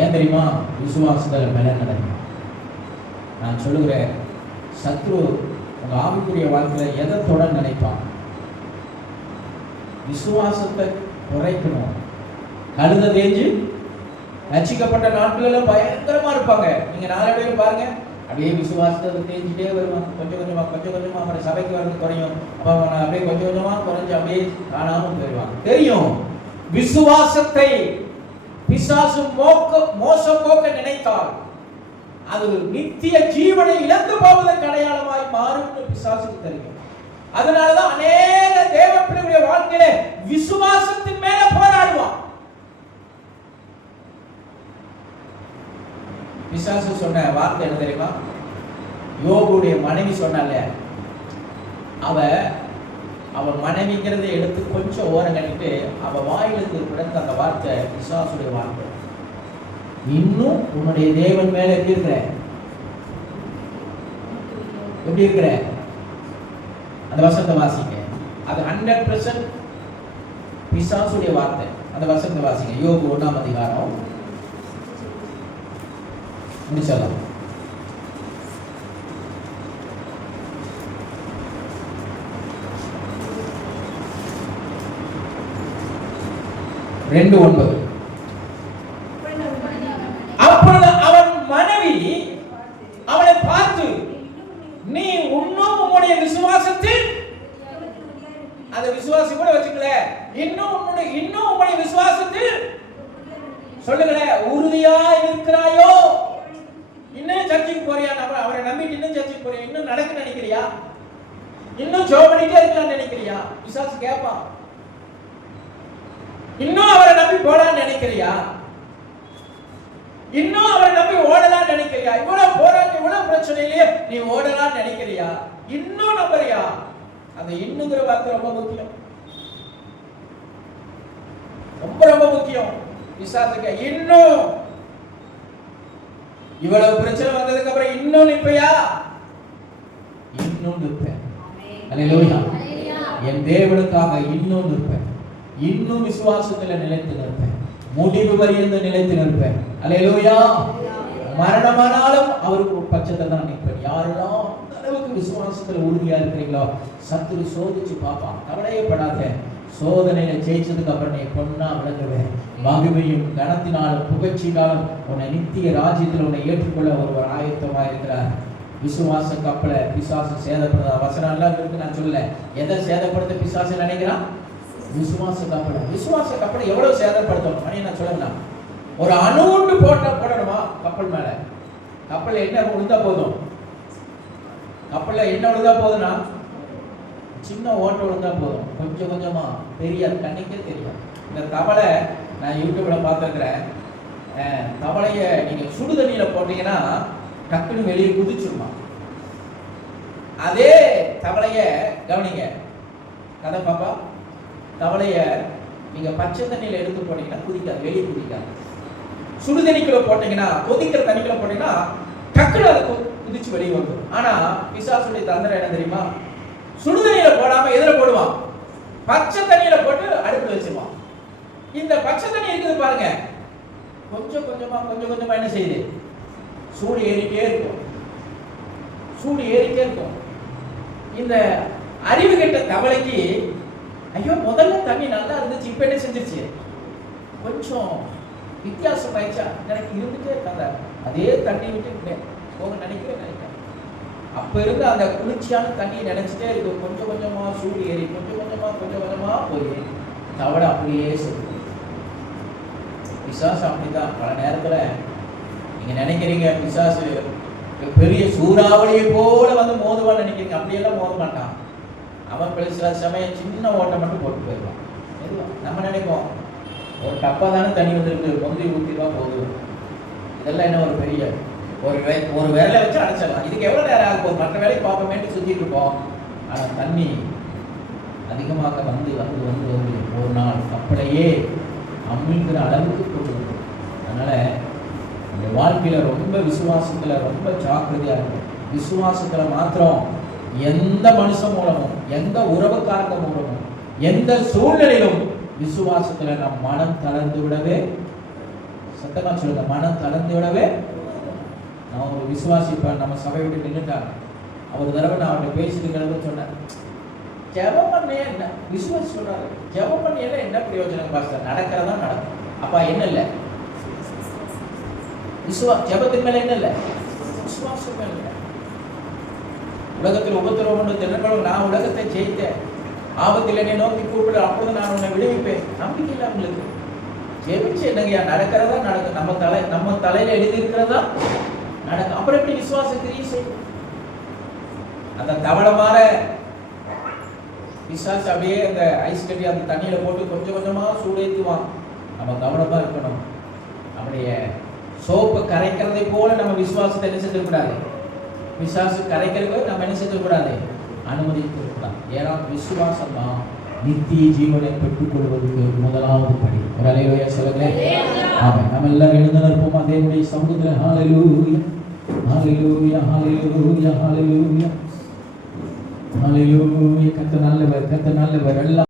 ஏன் தெரியுமா? விசுவாசத்துல பலன் நடக்கும். நான் சொல்லுகிறேன், சத்ரு உங்க ஆவிக்குரிய வாழ்க்கையில எதை தொட நினைப்பான்? விசுவாசத்தை குறைக்கணும். கழுத தேஞ்சு ரட்சிக்கப்பட்ட நாட்கள் பயங்கரமா இருப்பாங்க. நீங்க 4 பேர் பாருங்க, அப்படியே விசுவாசத்தை தேஞ்சிட்டே வருவாங்க. கொஞ்சம் கொஞ்சமா அப்புறம் சபைக்கு வரது குறையும். அப்ப அப்படியே கொஞ்சம் கொஞ்சமா குறைஞ்சு அப்படியே காணாம போயிடுவாங்க. தெரியும், விசுவாசத்தை பிசாசு மோசம் போக்க நினைத்தால் அது நித்திய ஜீவனை இழந்து போவதற்கு அடையாளமாய் மாறும் பிசாசுக்கு தெரியும். அதனாலதான் அநேக தேவ பிள்ளைகளுடைய வாழ்க்கையில விசுவாசத்தின் மேல போராடுவான். பிசாசு சொன்ன வார்த்தை என்ன தெரியுமா? யோபுடைய மனைவி சொன்னால, அவன் மனைவிங்கிறதை எடுத்து கொஞ்சம் ஓரம் கட்டிட்டு அவ வாயிலிருந்து பிறந்த அந்த வார்த்தை பிசாசுடைய வார்த்தை. இன்னும் உன்னுடைய தேவன் மேல எப்படி இருக்கிற? எப்படி இருக்கிற? அந்த வசனத்தை வாசிங்க. அது 100% பிசாசுடைய வார்த்தை. அந்த வசனத்தை வாசிங்க. யோபு 1ஆம் அதிகாரம் முடிச்சலாம். அப்பொழுது அவன் மனைவி அவனை பார்த்து, நீ இன்னும் உன்னுடைய விசுவாசத்தில், அந்த விசுவாசி கூட வச்சுக்கல, இன்னும் உன்னுடைய விசுவாசத்தில் சொல்லுங்களே, உறுதியா இருக்கிறாயோ? இன்னும் சர்ச்சுக்கு போறியா? அவரை நம்பிட்டு இன்னும் சர்ச்சுக்கு போறியா? இன்னும் நடக்க நினைக்கிறியா? இன்னும் ஜெபம் பண்ணிட்டே இருக்கலாம் நினைக்கிறியா? பிசாசு கேட்பான். இன்னும் அவரை நம்பி போலான்னு நினைக்கிறியா? இன்னும் அவரை நம்பி ஓடலான்னு நினைக்கிறியா? இவ்வளவு போராட்டம், இவ்வளவு பிரச்சனையிலேயே நீ ஓடலான்னு நினைக்கிறியா? இன்னும் நம்புறியா? அந்த இன்னுங்கிற வார்த்தை ரொம்ப முக்கியம், ரொம்ப முக்கியம். பிசாசுக்கு இன்னும் இவ்வளவு பிரச்சனை வந்ததுக்கு அப்புறம் இன்னும் நிற்பையா? இன்னும் நிற்பேன். அல்லேலூயா. என் தேவனுக்காக இன்னும் நிற்பேன். இன்னும் விசுவாசத்துல நிலைத்து நிற்பேன். முடிவு வரையிலிருந்து நிலைத்து நிற்பேன். அல்லேலூயா. மரணமானாலும் அவருக்கு பட்சத்தை தான் நிற்பேன். யாரெல்லாம் அளவுக்கு விசுவாசத்துல உறுதியா இருக்கிறீங்களோ சத்துரு சோதிச்சு பார்ப்பான். கவலையே படாத, சோதனையில ஜெயிச்சதுக்கு அப்புறம் நீ பொண்ணா விளங்குவேன். மகிமையும் கனத்தினாலும் புகழ்ச்சினாலும் உன்னை நித்திய ராஜ்யத்தில் உன்னை ஏற்றுக்கொள்ள ஒருவர் ஆயத்தமா இருக்கிறார். விசுவாச கப்பலை பிசாசு சேதப்படுத்த வசனம் எல்லாம் இருக்கு, நான் சொல்லல. எதை சேதப்படுத்த பிசாசு நினைக்கிறான்? விசுவாச கப்பலை. விசுவாச கப்பலை எவ்வளவு சேதப்படுத்தணும் அப்படின்னு நான் சொல்லலாம். ஒரு அணுகுண்டு போடணுமா கப்பல் மேல? கப்பல் என்ன விழுந்தா போதும்? கப்பல்ல என்ன விழுந்தா போதும்னா சின்ன ஓட்ட விழுந்தா போதும். கொஞ்சம் கொஞ்சமா தெரியாது, கண்ணுக்கே தெரியும். இந்த தவளை நான் யூடியூப்ல பார்த்துருக்கிறேன். தவளைய நீங்க சுடுதண்ணியில போட்டீங்கன்னா டக்குன்னு வெளியே குதிச்சிருமா. அதே தவளைய கவனிங்க, கதை பாப்பா. தவளைய நீங்க பச்சை தண்ணியில எடுத்து போட்டீங்கன்னா குதிக்காது, வெளியே குதிக்காது. சுடுதண்ணிக்குள்ள போட்டீங்கன்னா, கொதிக்கிற தண்ணிக்குள்ள போட்டீங்கன்னா டக்குன்னு அது குதிச்சு வெளியே வந்துடும். ஆனா பிசாசுடைய தந்திரம் என்ன தெரியுமா? சுடுதண்ணியில போடாம எதுல போடுவான்? பச்சை தண்ணியில போட்டு அடுப்பு வச்சிருவான். இந்த பச்சை தண்ணி இருக்குது பாருங்க, கொஞ்சம் கொஞ்சமா என்ன செய்யுது? சூடு ஏறிட்டே இருக்கும், சூடு ஏறிட்டே இருக்கும். இந்த அறிவு கெட்ட தவளைக்கு ஐயோ முதல்ல தண்ணி நல்லா இருந்துச்சு, இப்ப என்ன செஞ்சிருச்சு? கொஞ்சம் வித்தியாசம் ஆயிடுச்சா? எனக்கு இருந்துட்டே இருக்காங்க. அதே தண்ணி விட்டு போக நினைக்கிறேன். அப்ப இருந்து அந்த குளிர்ச்சியான தண்ணியை நினைச்சிட்டே இருக்கு. கொஞ்சம் கொஞ்சமா சூடு ஏறி கொஞ்சம் கொஞ்சமா போய் தவளை அப்படியே செத்து. பிசாசு அப்படிதான். பல நேரத்துல நீங்க நினைக்கிறீங்க பிசாசு பெரிய சூறாவளியை போல வந்து மோதுவான்னு நினைக்கிறீங்க. அப்படியெல்லாம் மோத மாட்டான். அவன் சில சமயம் சின்ன ஓட்டை மட்டும் போட்டு போயிடுவான். நம்ம நினைப்போம் ஒரு டப்பா தானே தண்ணி வந்துருக்கு, முந்தி ஊற்றிதான் போகுது, இதெல்லாம் என்ன ஒரு பெரிய ஒரு வேலையை வச்சு அடைச்சிடலாம், இதுக்கு எவ்வளோ நேரம் ஆகும், மற்ற வேலையை பார்ப்போமேட்டு சுற்றிட்டு இருப்போம். ஆனால் தண்ணி அதிகமாக வந்து ஒரு நாள் கப்பலையே அமிழ்கிற அளவுக்கு கொண்டு வரும். அதனால இந்த வாழ்க்கையில ரொம்ப விசுவாசத்துல ரொம்ப ஜாக்கிரதையா இருக்கும். விசுவாசத்துல மாத்திரம் எந்த மனுஷன் மூலமும், எந்த உறவுக்காரங்க மூலமும், எந்த சூழ்நிலையிலும் விசுவாசத்துல நம் மனம் தளர்ந்து விடவே, சத்தமா சொல்லுங்க, மனம் தளர்ந்து விடவே. நான் ஒரு விசுவாசி இப்ப நம்ம சபை விட்டு நின்றுட்டாங்க. அவர் தடவை நான் அவர்கிட்ட பேசிட்டு சொன்னேன், ஜெபம் பண்ணே என்ன விசுவாசி சொல்றாரு, ஜெபம் பண்ணே என்ன பிரயோஜனம் பாஸ்டர்? நடக்கிறதா நடக்கும். அப்பா என்ன இல்லை? ஜெபத்தின் மேல என்ன இல்லை? விசுவாசம் மேல இல்லை. உலகத்தில் உபத்திரவம் ஒன்று தினங்களும் நான் உலகத்தை ஜெயித்தேன், ஆபத்தில் என்னை நோக்கி கூப்பிடு, அப்பொழுது நான் உன்னை விடுவிப்பேன். நம்பிக்கை இல்லை உங்களுக்கு. ஜெபிச்சு என்னங்கய்யா? நடக்கிறதா நடக்கும். நம்ம தலையில எழுதி இருக்கிறதா நடக்கும். அப்புறம் எப்படி விசுவாசத்திலேயே செய்யும்? அந்த தவளமான விசுவாசம் அப்படியே அந்த ஐஸ் கட்டி அந்த தண்ணியில போட்டு கொஞ்சம் கொஞ்சமா சூடேற்றுவான். நம்ம கவனமா இருக்கணும். நம்முடைய சோப்பு கரைக்கிறதை போல நம்ம விசுவாசத்தை என்ன செஞ்சிடக்கூடாது? விசுவாசம் கரைக்கிறதுக்கு நம்ம என்ன செஞ்சிடக்கூடாது? அனுமதித்து இருக்கலாம். ஏன்னா விசுவாசம் தான் நித்திய ஜீவனை பெற்றுக் கொள்வதற்கு முதலாவது படி. ஒரு அல்லேலூயா சொல்லுங்களேன். ஆமென். நம்ம எல்லாரும் எழுந்து நிற்போமா தேவனுடைய சமூகத்தில்? ஹல்லேலூயா ஹல்லேலூயா ஹல்லேலூயா ஹல்லேலூயா ஹல்லேலூயா. கர்த்தர் நல்லவர், கர்த்தர் நல்லவர். எல்லாம்